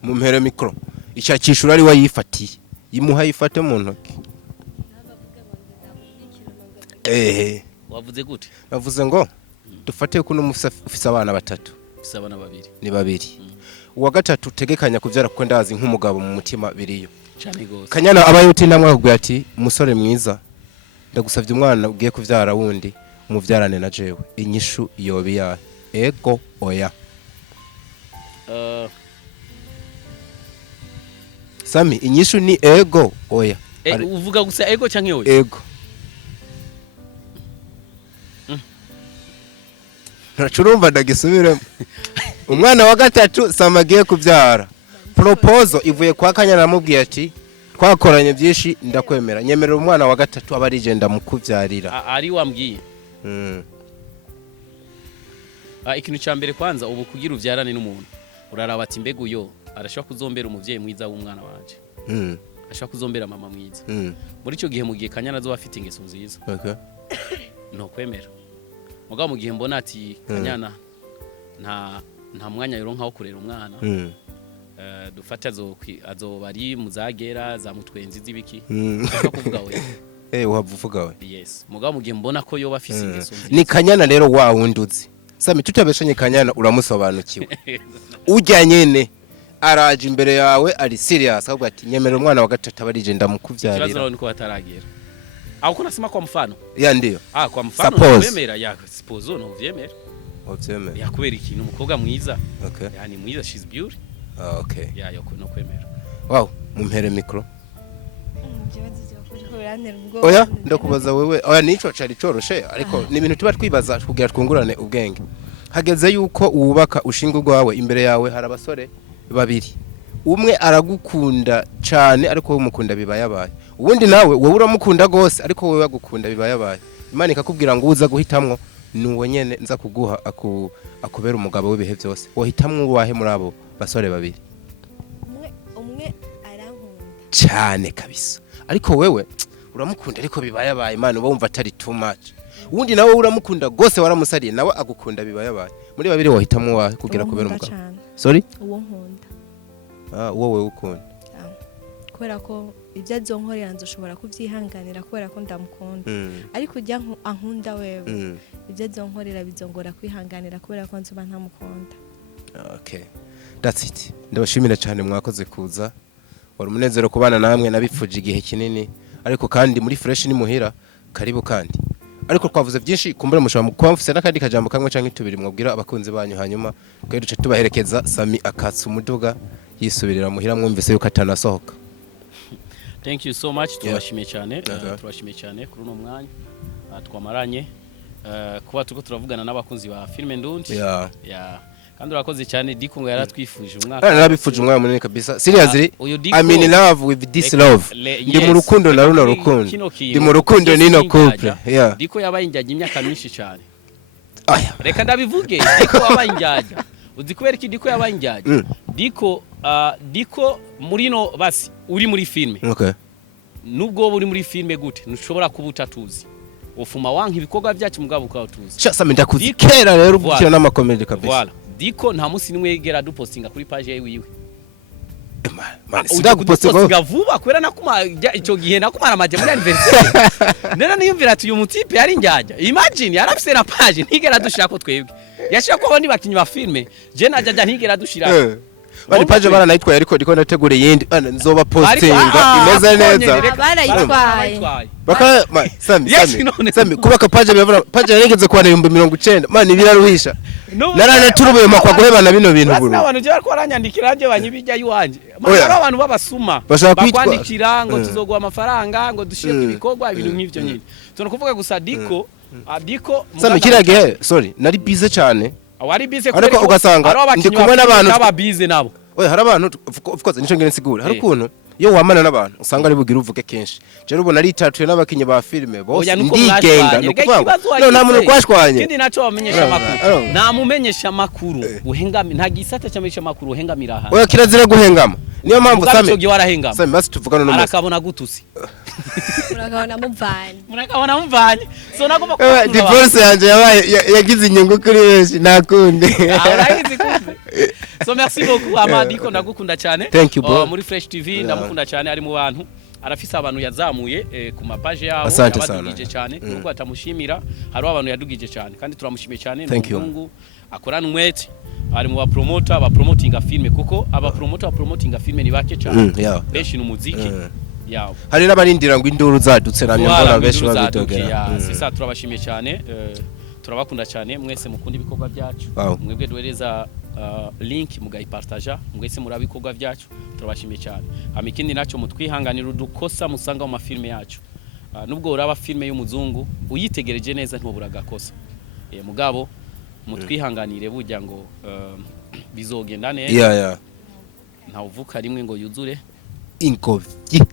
mumpere mikro icyakishura ari wayifatiye imuha yifate mu ntoki wavuze gute navuze ngo dufate ko n'umufisa abana batatu ufisa abana babiri ni babiri uwa gatatu utegekanya kuvyara kuko ndazi nk'umugabo mu mutima biriyo cyane gose Kanyana abaye utinamwe akubwira ati umusore mwiza ndagusavye umwana ugiye kuvyara wundi umuvyarane na jewe inyishu yobe yahe ego oya Sammy inyishu ni ego oya uvuga gusa ego canke oya ego Nacurumva ndagisubiremo umwana wa gatatu Sammy agiye kuvyara proposal ivuye kwa Kanyana amubwiye ati twakoranye byinshi ndakwemera nyemerera umwana wa gatatu aba arigenda mukuvyarira ari wambwiye ikintu cyambere kwanza ubu kugira uvyarane n'umuntu uraraba ati mbega uyo arashaka kuzombera umuvyeyi mwiza w'umwana wanje ashaka kuzombera mama mwiza muri cyo gihe mu gihe Kanyana zo afite ingeso nziza no kwemera mugabo mu gihe mbona ati Kanyana nta mwanya yoronka wo kurera umwana dufata azobari muzagera za mutwenzi zibiki kuvuga we uhavuga we yes mugabo mu gihe mbona ko yoba afise ingeso nziza ni Kanyana rero wa wunduzi Sammy tutabeshanye Kanyana uramusobanukiwe ujya nyene araje imbere yawe ari serious ahubwo ati nyemerera umwana wa gatatu abarije ndamukuvyarira kibazo niko bataragera aho ko nasema kwa mfano ya ndio kwa mfano wemera ya suppose no vyemera ovyemera yakubera ikintu umukobwa mwiza okay yani mwiza she's beauty okay ya yoko no kwemera wow mumpere mikro oya ndakubaza wewe oya nico cari coroshe ariko ni ibintu tuba twibaza kugira twungurane ubwenge hageze yuko uwubaka ushinga urwawe imbere yawe hari abasore babiri umwe aragukunda cyane ariko wowe umukunda bibayabaye ubundi nawe wowe uramukunda gose ariko wowe bagukunda bibayabaye Imana ikakubwira ngo uza guhitamwo nuwo nyene nza kuguha akubera umugabo w'ibihe byose wohitamwo uwahe muri abo basore babiri umwe arankunda cyane kabisa ariko wewe uramukunda ariko bibayabaye Imana uba wumva atari too much ubundi nawe uramukunda gose waramusariye nawe agukunda bibayabaye muri babiri wohitamwo uwahe kugira kubera umugabo sorry uwo nkunda wowe ukunda kubera ko ibyo azonkorera nzoshobora kuvyihanganira kubera ko ndamukunda ariko ujya ankunda wewe ibyo azonkorera bizongora kwihanganira kubera ko nzuba ntamukunda okay that's it ndabashimira cyane mwakoze kuza wari umunezero kubana namwe nabipfuje igihe kinini ariko kandi muri fresh ni muhira karibu kandi ariko twavuze byinshi kumbura mushobora kuba mufise n'akandi kajambo kamwe canke tubiri mwabwira abakunzi banyu hanyuma kwe duce tubaherekeza Sammy akatsa umuduga yisubirira muhira mwumvise yuko atanasohoka thank you so much turashimiye cyane turashimiye cyane kuri uno mwanya twamaranye kuba tuko turavugana n'abakunzi ba filme ndundi kandi urakoze cyane Diko ngo yaratwifuje umwaka narabifuje umwaka munini kabisa seriously uyu Diko I'm in love with this love ndi mu rukundo na runo rukundo ndi mu rukundo nino couple yeah Diko yabaye injyaje imyaka myinshi cyane aya reka ndabivuge Diko yabaye injyaje uzi kubera iki Diko yabaye injyaje Diko murino basi uri muri filme okay nubwo uri muri filme gute ntushobora kubuta tuzi ufuma wanka ibikorwa byacu mugabo ukaba tuzi shasa ndakuzi kera rero ubukira n'amakomedi kabisa voilà Diko nta musi nimwe yigera dupostinga kuri page yiwe man siragupostinga vuba kwera nakuma ico gihe nakumara maje muri anniversaire nena niyumvira ati uyu mutipe yari njyaja imagine yarafise na page ntigera dushirako twebwe yashaka ko abandi bakinyi ba filme je najya ntigera dushirako bari page baranayitwaye ariko ndiko ndategura yindi nzoba postinga imeze neza barayitwaye baka Sammy kubaka page bavura page yarigeze kwa 190 man ibiraruhisha narane turubuye makwa guhebana bino bintu buru n'abantu je ariko aranyandikira je banyibijya yuwanje mara abantu babasuma bakwandikira ngo tuzogwa amafaranga ngo dushire ibikorwa ibintu nk'ivyo nyine tunakuvuga gusa Diko Sammy kirage sorry nari busy cyane wari busy ariko ugasanga ndi kumwe n'abantu aba busy nabo oya hari abantu of course nico ngene sigura hari ukuntu iyo wamana n'abantu usanga ari bugira uvuge kenshi je rubona ari tatuye n'abakinyi ba filme bose ndigenda no kuvanga no nta muntu kwashwanye kindi naco bamenyesha makuru namumenyesha makuru uhengami nta gisata cyamenyesha makuru uhengamira hano oya kirazira guhengama niyo mpamvu Sammy basi tuvugana no arakabona gutusi murakabona muvanye so nagomba divorce yanje yagize inyungu kuri benshi nakunde urayizi kumbe so merci beaucoup Diko ndagukunda cyane muri Fresh TV ndamukunda cyane ari mu bantu arafise abantu yazamuye ku mapage yabo abadugije cyane nubwo atamushimira hari abantu yadugije cyane kandi turamushimiye cyane n'umungu akorana umwete ari mu ba promotinga filme kuko aba promotinga filme ni bake cyane benshi n'umuziki yawo hari n'abarindira ngo induru zadutse namye mbona benshi babitogera sisa turabashimiye cyane turabakunda cyane mwese mukunda ibikorwa byacu mwebwe duhereza link mugayipartaja mwese murabikorwa byacu turabashimiye cyane amikindi naco mutwihanganira udukosa musanga mu mafilme yacu nubwo uraba filme y'umuzungu uyitegereje neza ntobura gakosa mugabo mutwihanganire bujya ngo bizogenda neza nta uvuka rimwe ngo yuzure ingobyi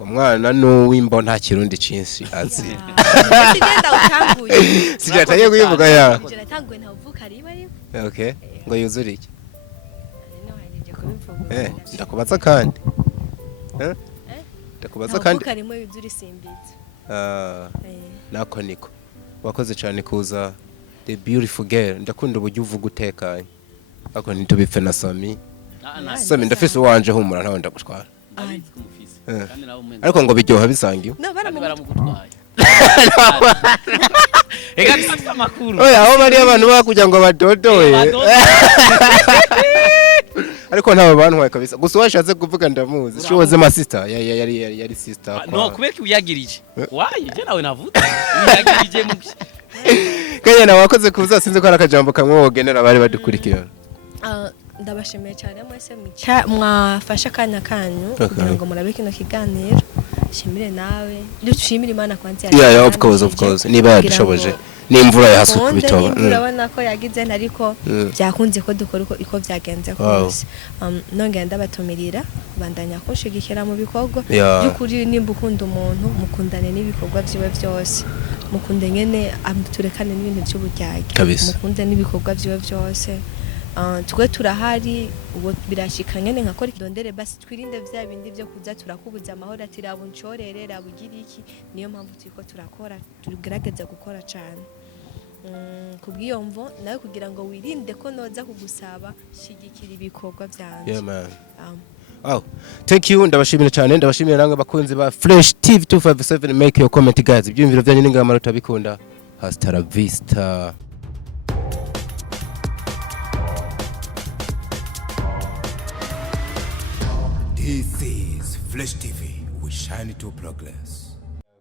umwana n'uwimbo nta kirundi cinsi azi sigenda utanguye sijataye kuyivuga ya sijataye nta uvuka rimwe okay ngo yuzure iki ndakubaza kandi ndakubaza kandi uvuka rimwe yuzure simbitse nako niko wakoze cyane kuza the beautiful girl ndakunda uburyo uvuga utekanye ako ntitubipfe na Sammy ndafise wanje humura ntawe ndagushwara ariko ngo biryoha bisangiwe baramugutwaye ega tufite amakuru oya aho bari abantu bakujya ngo badodoye ariko ntawe bantwaye kabisa gusa washatse kuvuga ndamuzi she was my sister yari sister no kubeka uyagirije wayi je nawe navuze uyagirije mu Kanyana wakoze kuza sinze ko arakajambo kamwe wogenera bari badukurikira ndabashimiye cyane mwese mwafasha akanya kanyu kugira ngo murabe kino kiganiro shimire nawe dushimire Imana kwanze of course niba yadushoboje n'imvura yahasu kubitoba urabona ko yagize ariko byakunze ko dukora uko byagenze kose nongera ndabatumirira bandanya kunshigikira mu bikorwa by'ukuri nimba ukunda umuntu mukundane n'ibikorwa byiwe byose mukunde nyene turekane n'ibintu by'uburyage mukunde n'ibikorwa byiwe byose twe turahari ubu birashika nyene nkakora idondere basi twirinde vya bindi byo kuza turakubuza amahoro ati rabo ncorere rabugira iki niyo mpamvu twiko turakora tugerageza gukora cyane kubwiyo mvo nawe kugira ngo wirinde ko noza kugusaba shigikira ibikorwa byanje thank you ndabashimira cyane ndabashimira namwe bakunzi ba Fresh TV 257 make your comment guys ibyumviro byanyu n'ingamaro tabikunda hasta la vista. This is Flash TV. We shine to progress.